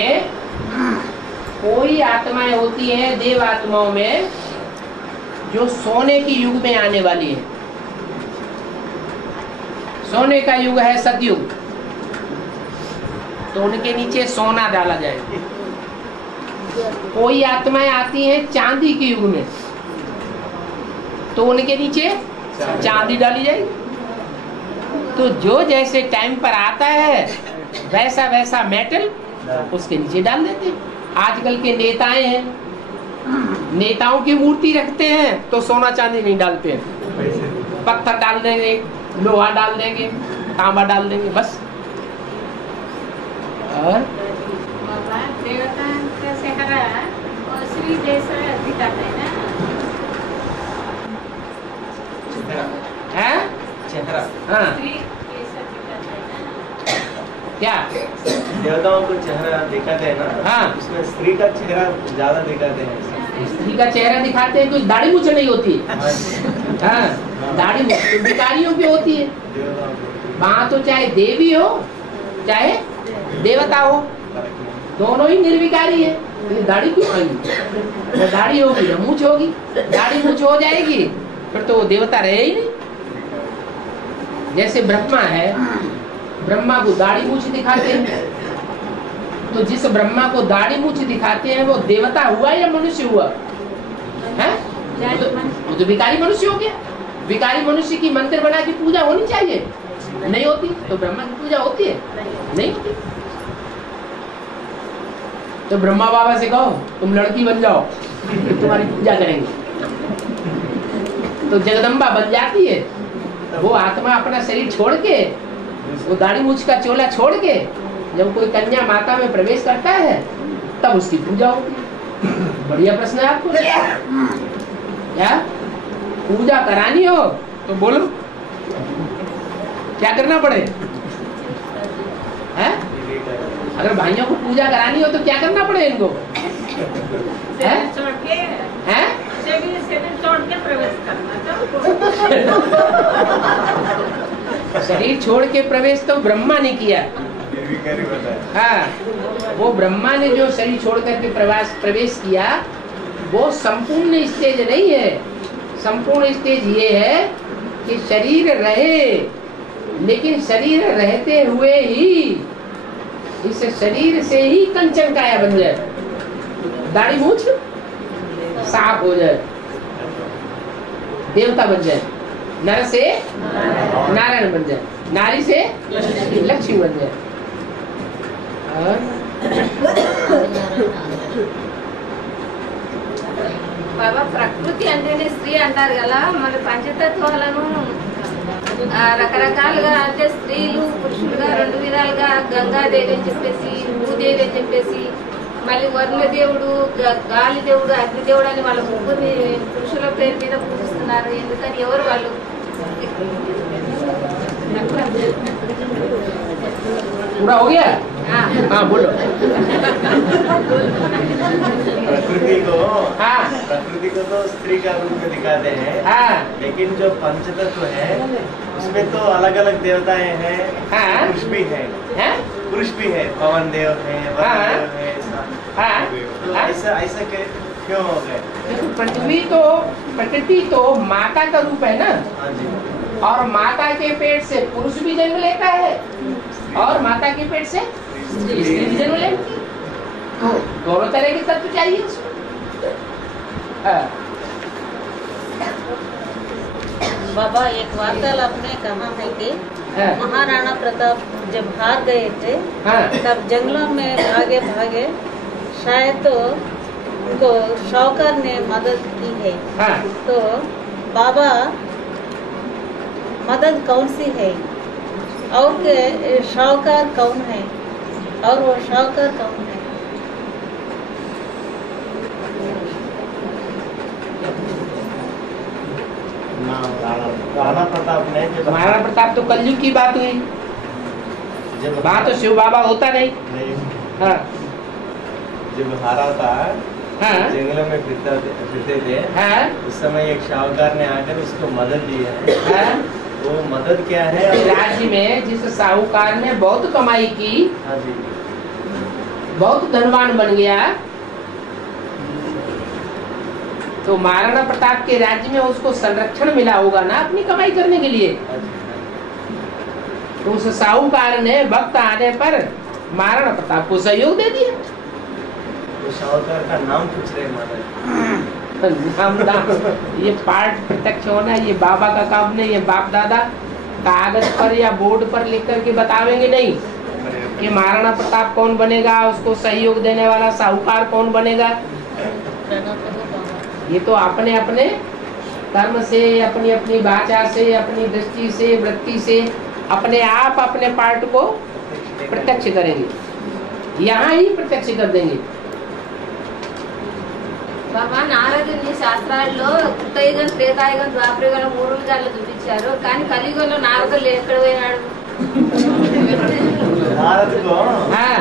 कोई आत्माएं होती हैं देव आत्माओं में जो सोने की युग में आने वाली है। सोने का युग है सतयुग, तो उनके नीचे सोना डाला जाएगा। कोई आत्माएं आती हैं चांदी के युग में, तो उनके नीचे चांदी डाली जाएगी। तो जो जैसे टाइम पर आता है वैसा वैसा मेटल उसके नीचे डाल देते हैं। आजकल के नेताएं हैं, नेताओं की मूर्ति रखते हैं तो सोना चांदी नहीं डालते हैं, पत्थर डाल देंगे, लोहा डाल देंगे, तांबा डाल देंगे, बस। और बाबा देवता का चेहरा और श्री जैसा दिखाते हैं ना, है चेहरा हाँ, श्री जैसा दिखाते हैं ना। क्या देवताओं को चेहरा दिखाते हैं ना, हाँ। उसमें स्त्री का चेहरा ज्यादा दिखाते हैं। स्त्री का चेहरा दिखाते हैं, कुछ दाढ़ी मूछ नहीं होती है। हाँ, दाढ़ी मूछ तो भिखारियों की होती है। देवताओं को वहाँ तो चाहे देवी हो चाहे देवता हो, दोनों ही निर्विकारी है। तो दाढ़ी क्यों आएगी? वो दाढ़ी होगी या मूछ होगी? दाढ़ी मूछ हो जाएगी फिर तो वो देवता रहे ही नहीं। जैसे ब्रह्मा है, ब्रह्मा को दाढ़ी मूछ दिखाते हैं, तो जिस ब्रह्मा को दाढ़ी मूछ दिखाते हैं वो देवता हुआ या मनुष्य हुआ? है वो तो भिखारी मनुष्य हो गया। भिखारी मनुष्य की मंदिर बना के पूजा होनी चाहिए, नहीं होती। तो ब्रह्मा की पूजा होती है? नहीं होती। तो ब्रह्मा बाबा से कहो तुम लड़की बन जाओ, तुम्हारी पूजा करेंगे, तो जगदम्बा बन जाती है। वो आत्मा अपना शरीर छोड़ के, वो दाढ़ी मूछ का चोला छोड़ के जब कोई कन्या माता में प्रवेश करता है तब उसकी पूजा होती है। बढ़िया प्रश्न है आपको। क्या पूजा करानी हो तो बोलो, क्या करना पड़े? हैं? अगर भाइयों को पूजा करानी हो तो क्या करना पड़े इनको? हैं? हैं? शरीर छोड़ के प्रवेश तो ब्रह्मा ने किया। हाँ, वो ब्रह्मा ने जो शरीर छोड़ करके प्रवेश किया वो संपूर्ण स्टेज नहीं है। संपूर्ण स्टेज ये है कि शरीर रहे, लेकिन शरीर रहते हुए ही इस शरीर से ही कंचन काया बन जाए, दाढ़ी मूछ साफ हो जाए, देवता बन जाए, नर से नारायण बन जाए, नारी से लक्ष्मी बन जाए। బాబా ప్రకృతి అంటేనే స్త్రీ అంటారు కదా, మన పంచతత్వాలను రకరకాలుగా అంటే స్త్రీలు పురుషులుగా 2 విధాలుగా గంగాదేవి అని చెప్పేసి, భూదేవి అని చెప్పేసి, మళ్ళీ వరుణదేవుడు, గాలి దేవుడు, అగ్నిదేవుడు అని వాళ్ళ ముగ్గురిని పురుషుల పేరు మీద పూజిస్తున్నారు. ఎందుకని? ఎవరు వాళ్ళు? पूरा हो गया? हाँ बोलो। प्रकृति को हाँ प्रकृति को तो स्त्री का रूप में दिखाते हैं, हाँ लेकिन जो पंचतत्व है उसमें तो अलग अलग देवताएं हैं, हाँ पुरुष भी है, हाँ पुरुष भी है, पवन देव है, वरुण देव है, ऐसा। हाँ तो ऐसा ऐसा क्यों हो गए? प्रकृति तो माता का रूप है ना, हाँ जी। और माता के पेट से पुरुष भी जन्म लेता है और माता के पेट से स्त्री भी जन्म लेती है। तो दोनों तरह के तत्व चाहिए इसमें। हाँ। बाबा एक वार्तालाप में कहा है कि हाँ। महाराणा प्रताप जब हार गए थे हाँ। तब जंगलों में भागे भागे, शायद तो उनको शाहूकार ने मदद की है। हाँ। तो बाबा मदद कौन सी है और के शाहूकार कौन है और वो शाहूकार कौन है? राणा प्रताप ने जब महाराणा प्रताप तो कलयुग की बात हुई, वहाँ तो शिव बाबा होता नहीं। हाँ जब हारा था, हाँ जंगलों में फिरते थे, हाँ उस समय एक शाहूकार ने आकर उसको मदद दी है। हाँ। वो मदद क्या है? राज्य में जिस साहूकार ने बहुत कमाई की, हाँ जी, बहुत धनवान बन गया, तो महाराणा प्रताप के राज्य में उसको संरक्षण मिला होगा ना अपनी कमाई करने के लिए। हाँ जी। तो उस साहूकार ने वक्त आने पर महाराणा प्रताप को सहयोग दे दिया। तो शाहूकार का नाम पूछ रहे माता। नाम ये पाठ प्रत्यक्ष होना, ये बाबा का काम नहीं। ये बाप दादा कागज पर या बोर्ड पर लिख करके बतावेंगे नहीं कि महाराणा प्रताप कौन बनेगा, उसको सहयोग देने वाला साहूकार कौन बनेगा। ये तो अपने अपने कर्म से, अपनी अपनी वाचा से, अपनी दृष्टि से, वृत्ति से अपने आप अपने पार्ट को प्रत्यक्ष करेंगे, यहाँ ही प्रत्यक्ष कर देंगे। బాబా నారదుని శాస్త్రాల్లో కృతయుగం, త్రేతాయుగం, ద్వాపరయుగంలో 3 యుగాల్లో చూపించారు, కానీ కలియుగంలో నారదుడు ఎక్కడ పోయినాడు? नारद को हाँ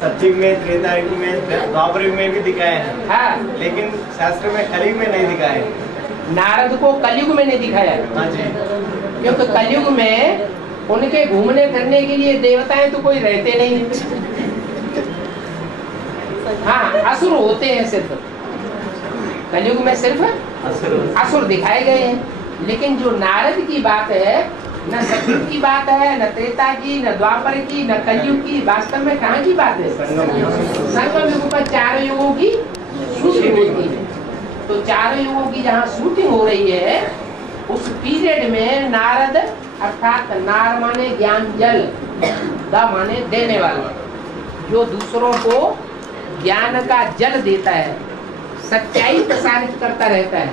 सतयुग में, त्रेतायुग में, द्वापरयुग में भी दिखाए हैं, हाँ लेकिन शास्त्र में कलयुग में नहीं दिखाए। नारद को कलयुग में नहीं दिखाया, हाँ जी, क्योंकि कलयुग में उनके घूमने फिरने के लिए देवताएं तो कोई रहते नहीं। हाँ असुर होते हैं सिर्फ कलयुग में, सिर्फ असुर दिखाए गए हैं। लेकिन जो नारद की बात है, न सतयुग की बात है, न त्रेता की, न द्वापर की, न कलयुग की, वास्तव में कहाँ की बात है? संगम युग पर 4 युगों की शूटिंग होती है। तो 4 युगों की जहाँ शूटिंग हो रही है, उस पीरियड में नारद अर्थात नार माने ज्ञान जल, द माने देने वाला, जो दूसरों को ज्ञान का जल देता है, सच्चाई प्रसारित करता रहता है।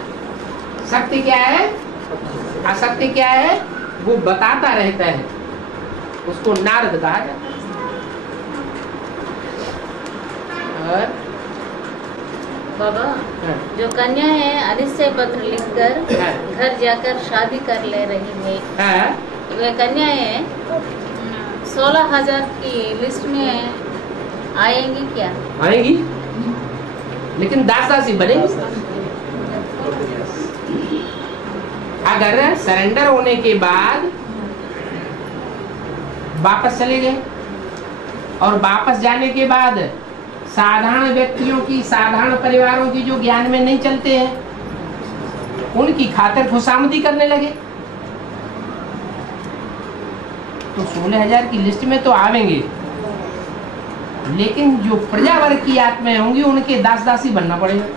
सत्य क्या है, असत्य क्या है, वो बताता रहता है, उसको नारद कहा जाता है। और बाबा हाँ, जो कन्या है अनिश्चय पत्र लिखकर हाँ, घर जाकर शादी कर ले रही है, हाँ, वे कन्याएं 16,000 की लिस्ट में आएंगी क्या? आएंगी, लेकिन दास दासी बनेगी। अगर सरेंडर होने के बाद वापस चले गए और वापस जाने के बाद साधारण व्यक्तियों की, साधारण परिवारों की जो ज्ञान में नहीं चलते हैं, उनकी खातिर खुशामदी करने लगे, तो 16,000 की लिस्ट में तो आवेंगे, लेकिन जो प्रजा वर्ग की आत्माएं होंगी उनके दास दासी बनना पड़ेगा।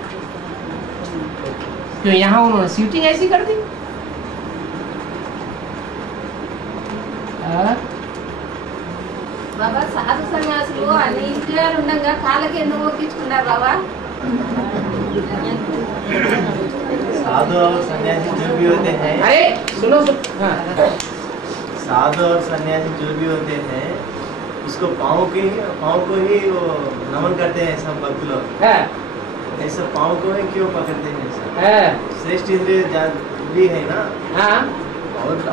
क्यों? यहाँ उन्होंने सीटिंग ऐसी कर दी। బాబా సాధు సన్యాసులు అన్ని ఇంద్రియాలు ఉండగా కాళ్ళకి ఎందుకు మొక్కించుకున్నారు బాబా? साधु और सन्यासी जो भी होते हैं, अरे सुनो हाँ। साधु और सन्यासी जो भी होते हैं, उसको पाँव को ही वो नमन करते हैं सब भक्त लोग। हाँ, ऐसा पाँव को ही क्यों पकड़ते हैं सब? हाँ, श्रेष्ठ इंद्रिय भी है ना, हाँ,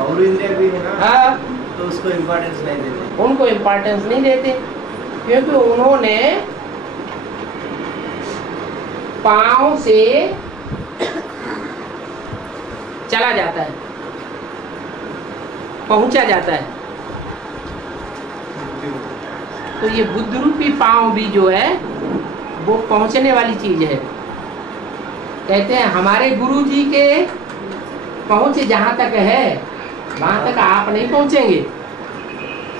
और इंद्रिय भी है ना, हाँ, तो उसको इम्पोर्टेंस नहीं देते, उनको इम्पोर्टेंस नहीं देते, क्योंकि उन्होंने पांव से चला जाता है, पहुंचा जाता है। तो ये बुद्ध रूपी पांव भी जो है वो पहुंचने वाली चीज है। कहते हैं हमारे गुरु जी के पहुंच जहां तक है वहां तक आप नहीं पहुंचेंगे।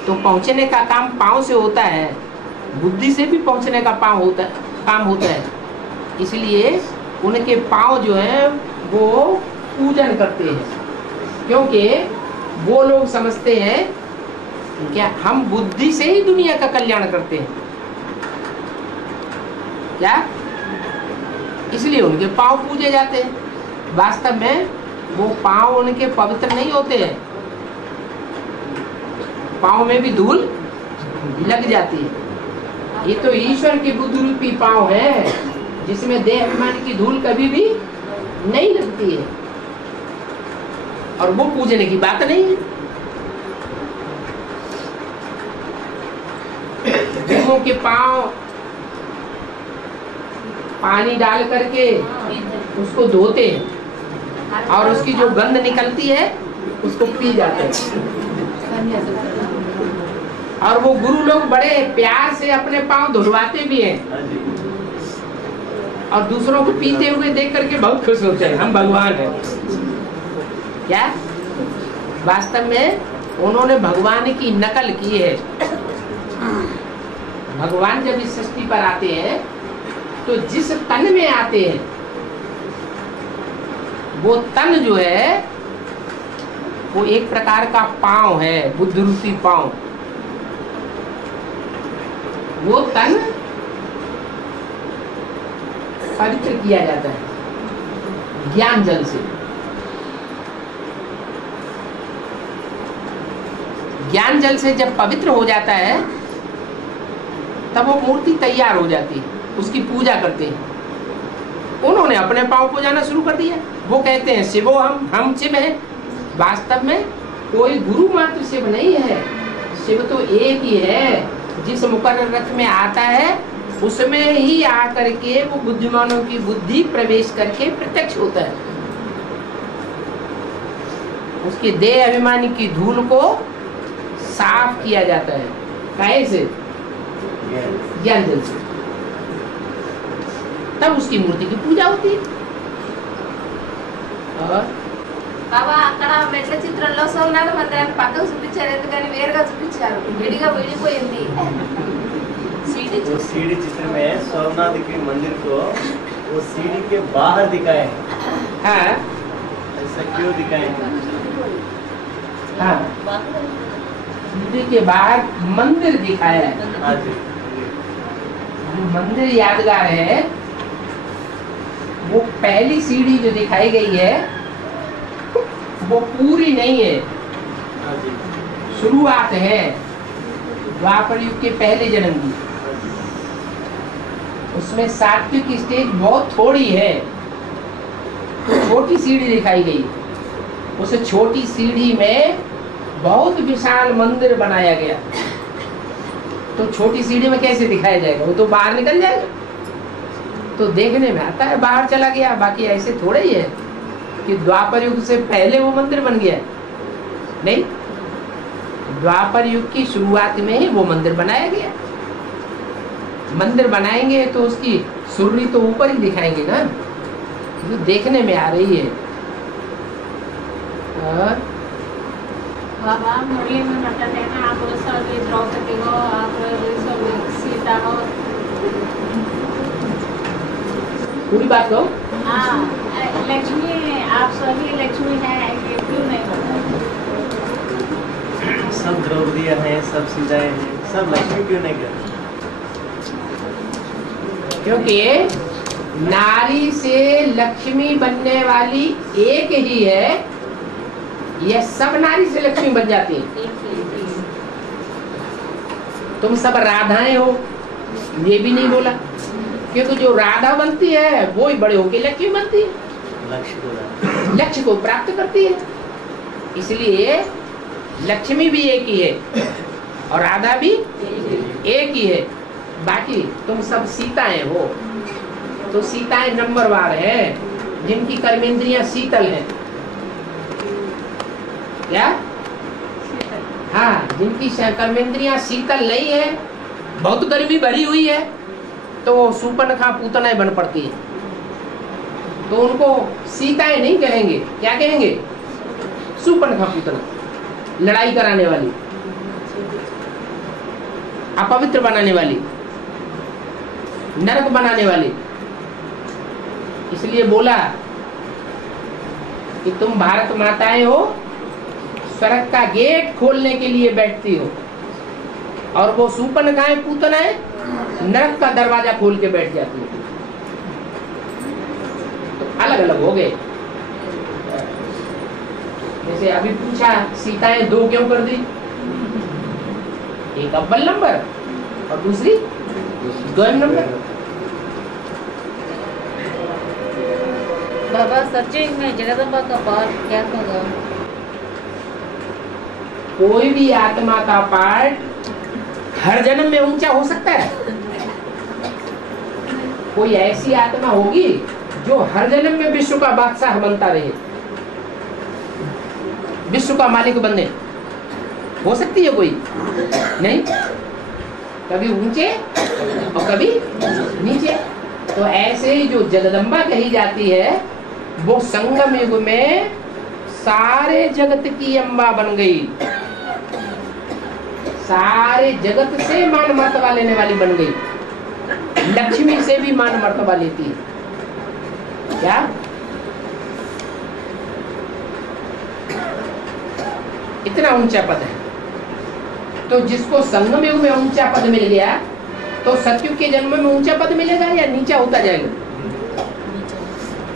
तो पहुंचने का काम पांव से होता है, बुद्धि से भी पहुंचने का काम होता है। इसलिए उनके पांव जो है वो पूजन करते हैं, क्योंकि वो लोग समझते हैं क्या हम बुद्धि से ही दुनिया का कल्याण करते हैं क्या, इसलिए उनके पांव पूजे जाते हैं। वास्तव में वो पांव उनके पवित्र नहीं होते हैं, पांव में भी धूल लग जाती है। ये तो ईश्वर के बुद्ध रूपी पांव है जिसमें देह अभिमान की धूल कभी भी नहीं लगती है, और वो पूजने की बात नहीं है। गुरुओं के पांव पानी डाल करके उसको धोते हैं और उसकी जो गंध निकलती है उसको पी जाते हैं। और वो गुरु लोग बड़े प्यार से अपने पांव धुलवाते भी हैं और दूसरों को पीते हुए देख करके बहुत खुश होते हैं, हम भगवान हैं क्या। वास्तव में उन्होंने भगवान की नकल की है। भगवान जब इस सृष्टि पर आते हैं तो जिस तन में आते हैं वो तन जो है वो एक प्रकार का पांव है, बुद्ध रूपी पांव। वो तन पवित्र किया जाता है ज्ञान जल से। ज्ञान जल से जब पवित्र हो जाता है तब वो मूर्ति तैयार हो जाती है, उसकी पूजा करते हैं। उन्होंने अपने पांव को जाना शुरू कर दिया। वो कहते हैं शिवो हम शिव हैं। वास्तव में कोई गुरु मात्र शिव नहीं है, शिव तो एक ही है। जिस मुकर्रर रथ में आता है उसमें ही आकर के वो बुद्धिमानों की बुद्धि प्रवेश करके प्रत्यक्ष होता है। उसके देह अभिमानी की धूल को साफ किया जाता है। कैसे? ज्ञान जल से। तब उसकी मूर्ति की पूजा होती है। और బాబా అక్కడ మెట్ల చిత్రంలో సోమనాథ మందిరాన్ని పక్కకు చూపించారు, ఎందుకని వేరుగా చూపించారు, విడిగా విడిపోయింది। वो सीढ़ी चित्र में सोमनाथ के मंदिर को वो सीढ़ी के बाहर दिखाए। हाँ, ऐसा क्यों दिखाए? हाँ, सीढ़ी के बाहर मंदिर दिखाया है। हाँ जी। जो मंदिर यादगार है वो पहली सीढ़ी जो दिखाई गई है वो पूरी नहीं है, हाँ जी। शुरुआत है द्वापर युग के पहले जन्म की। उसमें सात्विक स्टेज बहुत थोड़ी है, छोटी सीढ़ी दिखाई गई। उस छोटी सीढ़ी में बहुत विशाल मंदिर बनाया गया। तो छोटी सीढ़ी में कैसे दिखाया जाएगा, वो तो बाहर निकल जाएगा। तो देखने में आता है बाहर चला गया, बाकी ऐसे थोड़े ही है कि द्वापर युग से पहले वो मंदिर बन गया। नहीं, द्वापर युग की शुरुआत में ही वो मंदिर बनाया गया। मंदिर बनाएंगे तो उसकी सुर्री तो ऊपर ही दिखाएंगे ना, जो देखने में आ रही है। और बाबा मुरली में बताते हैं ना, आप सब द्रौपदी हो, आप सब सीता हो। पूरी बात कहो। हाँ, लक्ष्मी आप सभी लक्ष्मी हैं, ये क्यों नहीं बताते? सब द्रौपदियाँ हैं, सब सीताएं हैं, सब लक्ष्मी क्यों नहीं करते? क्योंकि नारी से लक्ष्मी बनने वाली एक ही है, यह सब नारी से लक्ष्मी बन जाती है। तुम सब राधाएं हो, ये भी नहीं बोला, क्योंकि जो राधा बनती है वो ही बड़े होके लक्ष्मी बनती है, लक्ष्य को प्राप्त करती है। इसलिए लक्ष्मी भी एक ही है और राधा भी एक ही है। बाकी तुम सब सीताएं हो, तो सीताएं नंबरवार है जिनकी कर्मेंद्रियां शीतल हैं। क्या? हाँ, जिनकी कर्मेंद्रियां शीतल नहीं है, बहुत गर्मी भरी हुई है, तो वो सूर्पनखा पूतनाएं बन पड़ती है। तो उनको सीताएं नहीं कहेंगे, क्या कहेंगे? सूर्पनखा पूतना, लड़ाई कराने वाली, अपवित्र बनाने वाली, नरक बनाने वाली। इसलिए बोला कि तुम भारत माताएं हो, स्वर्ग का गेट खोलने के लिए बैठती हो, और वो सूर्पनखाएं पूतनाएं नरक का दरवाजा खोल के बैठ जाती है। तो अलग अलग हो गए। जैसे अभी पूछा सीताएं 2 क्यों कर दी? एक अव्वल नंबर और दूसरी द्वयम नंबर। बाबा सचयुग में जगदम्बा का पाठ क्या होगा? कोई भी आत्मा का पाठ हर जन्म में ऊंचा हो सकता है। कोई ऐसी आत्मा होगी जो हर जन्म में विश्व का बादशाह बनता रहे, विश्व का मालिक बनने हो सकती है कोई? नहीं, कभी ऊंचे और कभी नीचे। तो ऐसे ही जो जगदम्बा कही जाती है, वो संगम युग में सारे जगत की अम्बा बन गई, सारे जगत से मान मर्तबा लेने वाली बन गई, लक्ष्मी से भी मान मर्तबा लेती है। क्या? इतना ऊंचा पद है। तो जिसको संगम युग में ऊंचा पद मिल गया, तो सतयुग के जन्म में ऊंचा पद मिलेगा या नीचा होता जाएगा?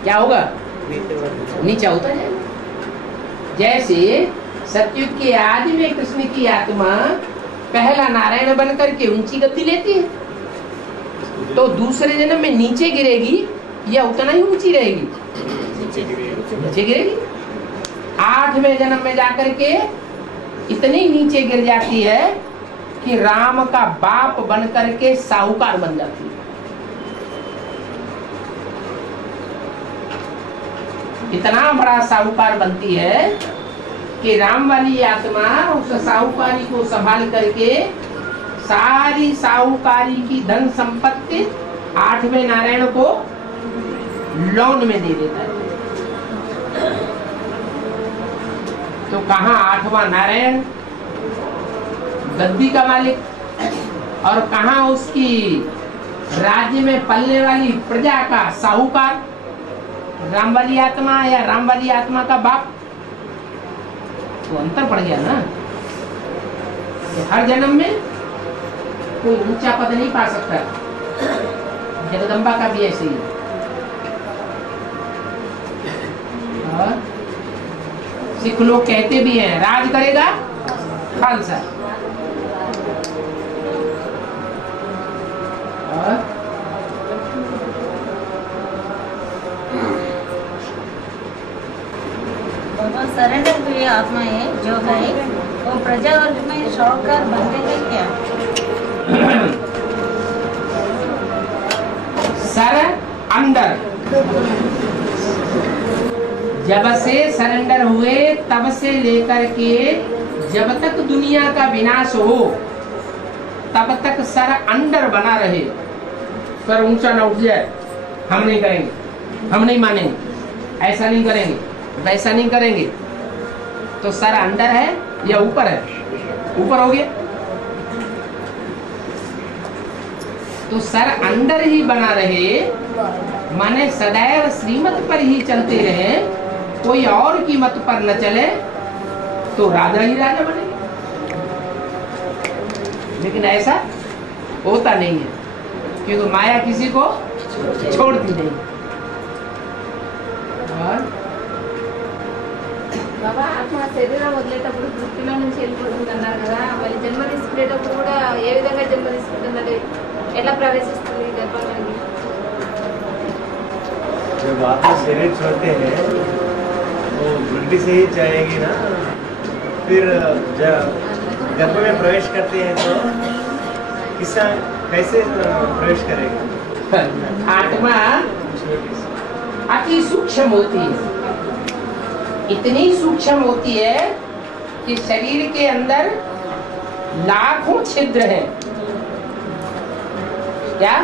क्या होगा? नीचा होता जाएगा। जैसे सतयुग के आदि में कृष्ण की आत्मा पहला नारायण बनकर के ऊंची गति लेती है, तो दूसरे जन्म में नीचे गिरेगी या उतना ही ऊंची रहेगी? नीचे गिरेगी। 8वें जन्म में जाकर के इतनी नीचे गिर जाती है कि राम का बाप बन करके साहूकार बन जाती है। इतना बड़ा साहूकार बनती है कि राम वाली आत्मा उस साहूकारी को संभाल करके सारी साहूकारी की धन संपत्ति 8वें नारायण को लोन में दे देता है। तो कहाँ 8वां नारायण गद्दी का मालिक, और कहाँ उसकी राज्य में पलने वाली प्रजा का साहूकार? राम वाली आत्मा या राम वाली आत्मा का बाप? तो अंतर पड़ गया ना। तो हर जन्म में कोई ऊंचा पद नहीं पा सकता। जगदम्बा का भी ऐसे ही। और सिख लोग कहते भी हैं, राज करेगा खालसा। और सरेंडर हुई आत्माएं जो है वो प्रजा वर्ग में साहूकार बनते हैं क्या? सर अंदर जब से सरेंडर हुए तब से लेकर के जब तक दुनिया का विनाश हो, तब तक सर अंडर बना रहे। सर ऊंचा ना उठ जाए, हम नहीं करेंगे, हम नहीं मानेंगे, ऐसा नहीं करेंगे, वैसा नहीं करेंगे। तो सर अंडर है या ऊपर है? ऊपर हो गया। तो सर अंडर ही बना रहे, माने सदैव श्रीमत पर ही चलते रहे, कोई और की मत पर न चले, तो राजा ही राजा बनेंगे। लेकिन ऐसा होता नहीं है, क्योंकि माया किसी को छोड़ती नहीं। और బాబా ఆత్మ శరీరం వదిలేటప్పుడు వృత్తిలో నుంచి వెళ్ళిపోతుంది అన్నారు కదా, మళ్ళీ జన్మ తీసుకునేటప్పుడు కూడా ఏ విధంగా జన్మ తీసుకుంటుంది, ఎలా ప్రవేశిస్తుంది గర్భంలోకి? जब आत्मा शरीर छोड़ते हैं वो वृद्धि से ही जाएगी ना, फिर जब गर्भ में प्रवेश करते हैं तो कैसे प्रवेश करेगा? आत्मा अति सूक्ष्म होती है, इतनी सूक्ष्म होती है कि शरीर के अंदर लाखों छिद्र हैं। क्या?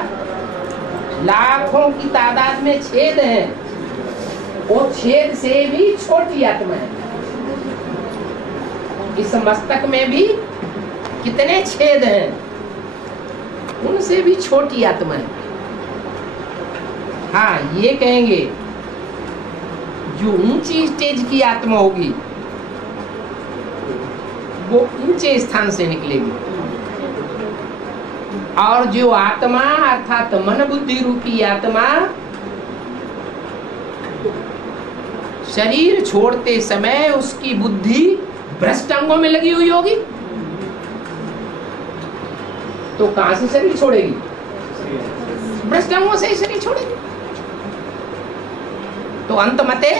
लाखों की तादाद में छेद हैं। वो छेद से भी छोटी आत्मा है। इस मस्तक में भी कितने छेद हैं, उनसे भी छोटी आत्मा है। हाँ, ये कहेंगे जो ऊंची स्टेज की आत्मा होगी वो ऊंचे स्थान से निकलेगी, और जो आत्मा अर्थात मन बुद्धि रूपी आत्मा शरीर छोड़ते समय उसकी बुद्धि भ्रष्ट अंगों में लगी हुई होगी, तो कहां से शरीर छोड़ेगी? भ्रष्ट अंगों से ही शरीर छोड़ेगी। तो अंतमते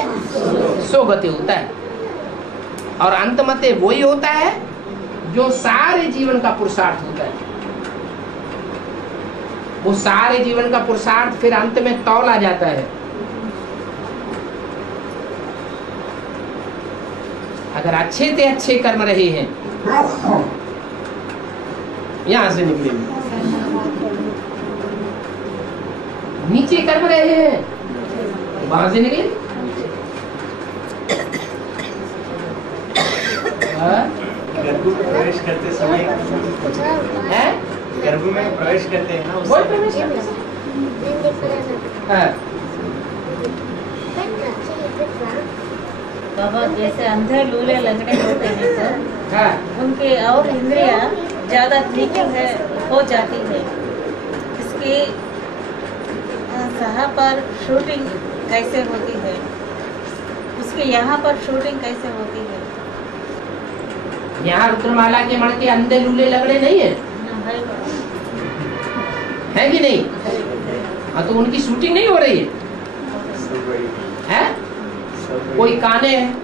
सोगति होता है, और अंतमते वही होता है जो सारे जीवन का पुरुषार्थ होता है। वो सारे जीवन का पुरुषार्थ फिर अंत में तौला जाता है। अगर अच्छे से अच्छे कर्म रहे हैं, यहां से निकलेंगे। नीचे कर्म रहे हैं, वहां से निकले। गर्भ में प्रवेश करते समय है, गर्भ में प्रवेश करते हैं ना, वही प्रवेश करते हैं। बाबा जैसे अंधे लूले लगने होते हैं तो हाँ, उनके और इंद्रियां ज्यादा ठीक हो जाती है। इसकी यहाँ पर शूटिंग कैसे होती है, उसके यहाँ पर शूटिंग कैसे होती है? यहाँ रुद्रमाला के मण के अंधे लूले लगड़े नहीं है, है कि नहीं? हाँ, तो उनकी शूटिंग नहीं हो रही है? कोई काने हैं,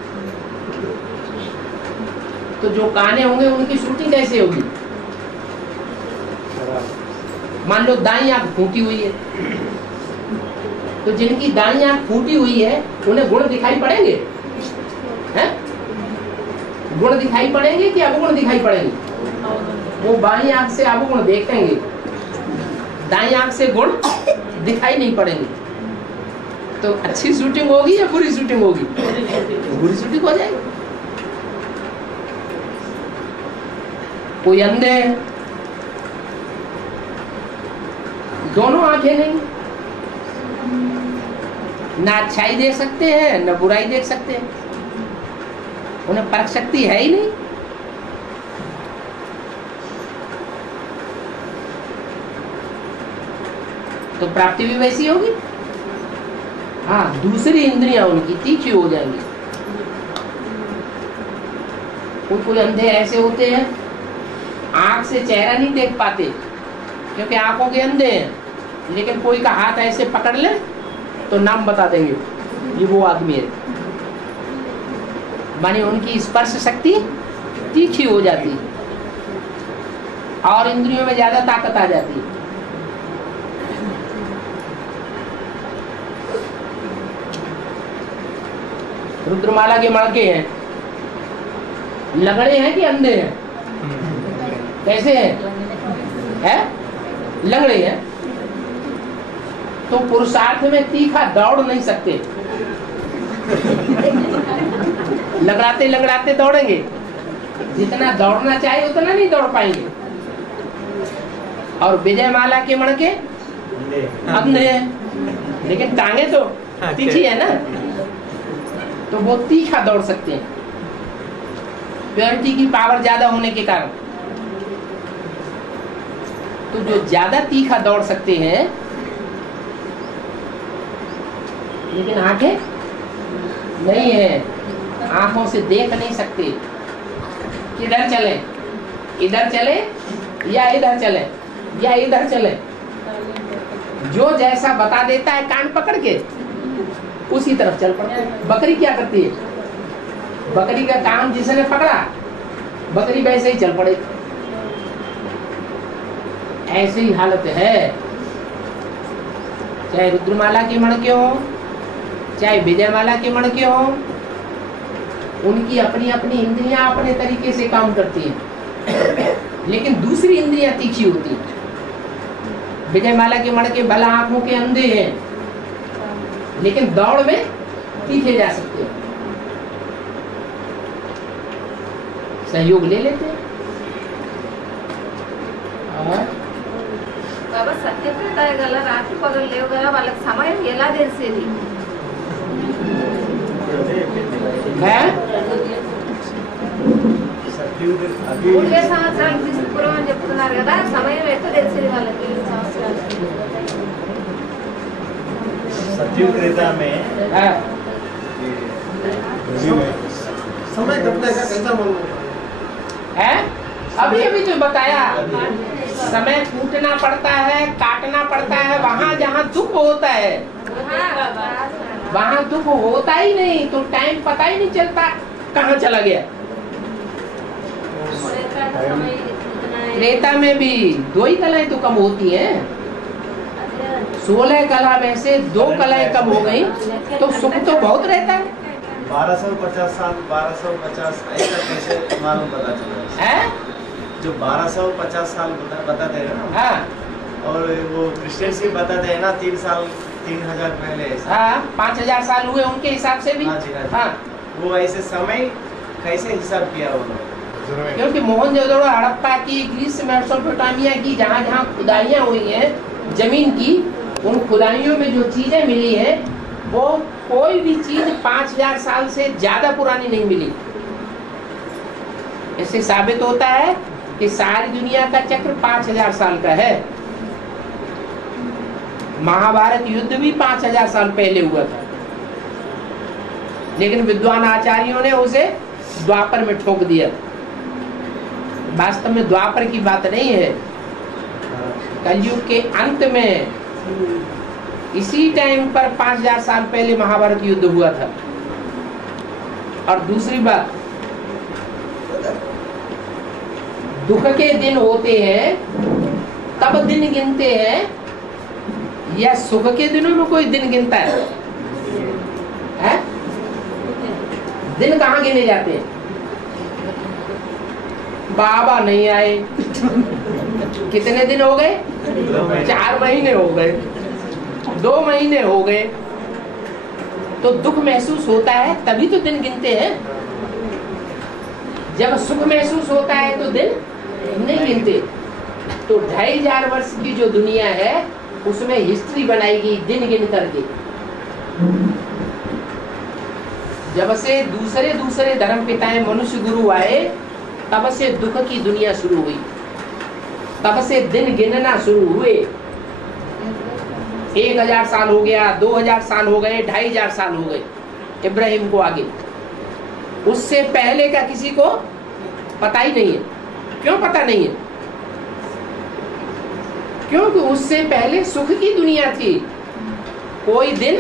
तो जो काने होंगे उनकी शूटिंग कैसे होगी? मान लो दाईं आंख फूटी हुई है, तो जिनकी दाईं आंख फूटी हुई है उन्हें गुण दिखाई पड़ेंगे? हैं? गुण दिखाई पड़ेंगे कि अवगुण दिखाई पड़ेंगे? वो बाईं आंख से अवगुण देखेंगे, दाईं आंख से गुण दिखाई नहीं पड़ेंगे। तो अच्छी शूटिंग होगी या बुरी शूटिंग होगी? बुरी शूटिंग हो जाएगी। कोई अंधे है, दोनों आंखें नहीं, ना अच्छाई देख सकते हैं ना बुराई देख सकते हैं, उन्हें परख शक्ति है ही नहीं। तो प्राप्ति भी वैसी होगी। हाँ, दूसरी इंद्रियां उनकी तीखी हो जाएंगी। कोई अंधे ऐसे होते हैं आंख से चेहरा नहीं देख पाते क्योंकि आंखों के अंधे हैं, लेकिन कोई का हाथ ऐसे पकड़ ले तो नाम बता देंगे, ये वो आदमी है। माने उनकी स्पर्श शक्ति तीखी हो जाती और इंद्रियों में ज्यादा ताकत आ जाती है। रुद्रमाला के मणके हैं, लगड़े हैं कि अंधे हैं? कैसे हैं? लगड़े हैं तो पुरुषार्थ में तीखा दौड़ नहीं सकते। लगड़ाते लगड़ाते दौड़ेंगे, जितना दौड़ना चाहिए उतना नहीं दौड़ पाएंगे। और विजयमाला के मणके अंधे हैं, लेकिन टांगे तो तीखी है ना, तो वो तीखा दौड़ सकते हैं, प्योरिटी की पावर ज्यादा होने के कारण। तो जो ज्यादा तीखा दौड़ सकते हैं, लेकिन आंखें नहीं है, आंखों से देख नहीं सकते। किधर चले, इधर चले या इधर चले या इधर चले, जो जैसा बता देता है कान पकड़ के उसी तरफ चल पड़ते हैं। बकरी क्या करती है? बकरी का कान जिसने पकड़ा बकरी वैसे ही चल पड़े। ऐसी ही हालत है, चाहे रुद्रमाला के मणके हो, चाहे विजयमाला के मणके हो, उनकी अपनी अपनी इंद्रियां अपने तरीके से काम करती हैं, लेकिन दूसरी इंद्रियां तीखी होती हैं। विजयमाला के मणके भला आंखों के अंधे हैं, लेकिन दौड़ में तीखे जा सकते हैं, सहयोग ले लेते हैं। బాబా సత్యప్రదాయ గల రాత్రి పగలు లేవు కదా, వాళ్ళకి సమయం ఎలా తెలిసేది? మూడే సంవత్సరాలు తీసుకురాం అని చెప్తున్నారు కదా, సమయం ఎట్లా తెలిసేది వాళ్ళకి? 7 సంవత్సరాలు सतयुग त्रेता में समय कब तक कैसा मालूम है? अभी अभी तो बताया, समय कूटना पड़ता है, काटना पड़ता है। वहाँ जहाँ दुख होता है वहाँ दुख होता ही नहीं, तो टाइम पता ही नहीं चलता कहाँ चला गया। त्रेता में भी 2 ही कलाएं तो कम होती हैं। 16 कला में से 2 कलाएं कम हो गई, तो सुख तो बहुत रहता है। 1250 साल 1250 ऐसा कैसे मालूम पता चला है? जो 1250 साल बताते हैं ना, हाँ और वो क्रिश्चियन से बताते हैं ना 3 साल 3000 पहले ऐसा। हाँ 5000 साल हुए उनके हिसाब से भी। हाँ जी, हाँ जी। हाँ वो ऐसे समय कैसे हिसाब किया वो लोग? क्योंकि मोहनजोदड़ो, हड़प्पा की, ग्रीस, मेसोपोटामिया की जहाँ जहाँ खुदाइयाँ हुई हैं जमीन की, उन खुदाइयों में जो चीजें मिली है वो कोई भी चीज 5000 साल से ज्यादा पुरानी नहीं मिली। इससे साबित होता है कि सारी दुनिया का चक्र 5000 साल का है। महाभारत युद्ध भी 5000 साल पहले हुआ था, लेकिन विद्वान आचार्यों ने उसे द्वापर में ठोक दिया। वास्तव में द्वापर की बात नहीं है, कलयुग के अंत में इसी टाइम पर 5000 साल पहले महाभारत युद्ध हुआ था। और दूसरी बात, दुख के दिन होते हैं तब दिन गिनते हैं, या सुख के दिनों में कोई दिन गिनता है? दिन कहाँ गिने जाते हैं? बाबा नहीं आए, कितने दिन हो गए? 4 महीने हो गए, 2 महीने हो गए, तो दुख महसूस होता है तभी तो दिन गिनते हैं। जब सुख महसूस होता है तो दिन नहीं गिनते। तो 2500 वर्ष की जो दुनिया है उसमें हिस्ट्री बनाएगी दिन गिन करके। जब से दूसरे धर्म पिताएं मनुष्य गुरु आए, तब से दुख की दुनिया शुरू हुई, तब से दिन गिनना शुरू हुए। 1000 साल हो गया, 2000 साल हो गए, 2500 साल हो गए इब्राहिम को आगे। उससे पहले का किसी को पता ही नहीं है। क्यों पता नहीं है? क्योंकि उससे पहले सुख की दुनिया थी, कोई दिन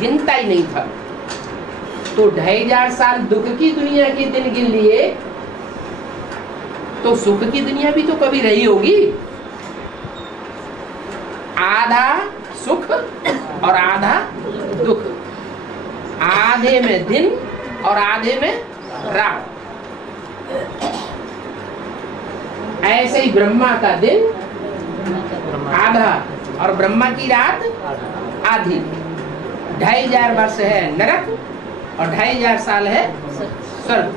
गिनता ही नहीं था। तो 2500 साल दुख की दुनिया के दिन गिन लिए, तो सुख की दुनिया भी तो कभी रही होगी। आधा सुख और आधा दुख, आधे में दिन और आधे में रात। ऐसे ही ब्रह्मा का दिन आधा और ब्रह्मा की रात आधी। 2500 वर्ष है नरक और 2500 साल है स्वर्ग।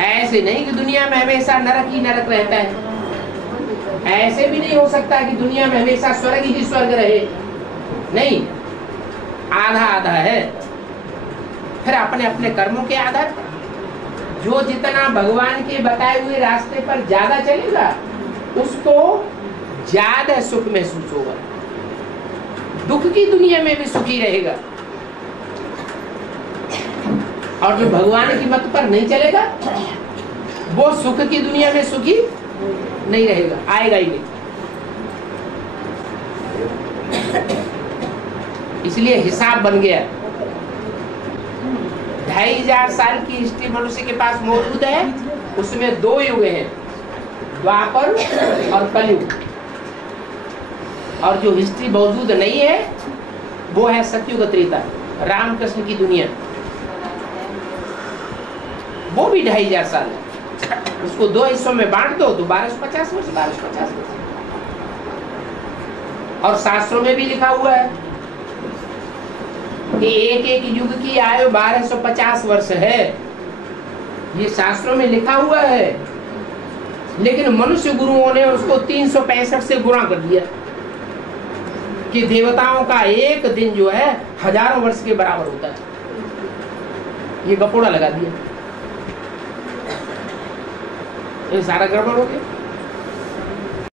ऐसे नहीं कि दुनिया में हमेशा नरक ही नरक रहता है। ऐसे भी नहीं हो सकता कि दुनिया में हमेशा स्वर्ग ही स्वर्ग रहे। नहीं, आधा आधा है। फिर अपने अपने कर्मों के आधार पर जो जितना भगवान के बताए हुए रास्ते पर ज्यादा चलेगा उसको ज्यादा सुख महसूस होगा। दुख की दुनिया में भी सुखी रहेगा, और जो भगवान की मत पर नहीं चलेगा वो सुख की दुनिया में सुखी नहीं रहेगा, आएगा ही नहीं। इसलिए हिसाब बन गया। 2500 साल की हिस्ट्री मनुष्य के पास मौजूद है। उसमें 2 युग हैं, द्वापर और कलयुग। और जो हिस्ट्री मौजूद नहीं है वो है सतयुग त्रेता, रामकृष्ण की दुनिया। वो भी 2500 साल है। उसको 2 हिस्सों में बांट दो तो 1250 वर्ष, 1250 वर्ष। और शास्त्रों में भी लिखा हुआ है कि एक युग की आयु 1250 वर्ष है। ये शास्त्रों में लिखा हुआ है, लेकिन मनुष्य गुरुओं ने उसको 365 से गुणा कर दिया कि देवताओं का एक दिन जो है हजारों वर्ष के बराबर होता है। ये गपोड़ा लगा दिया, ये सारा गड़बड़ हो गया।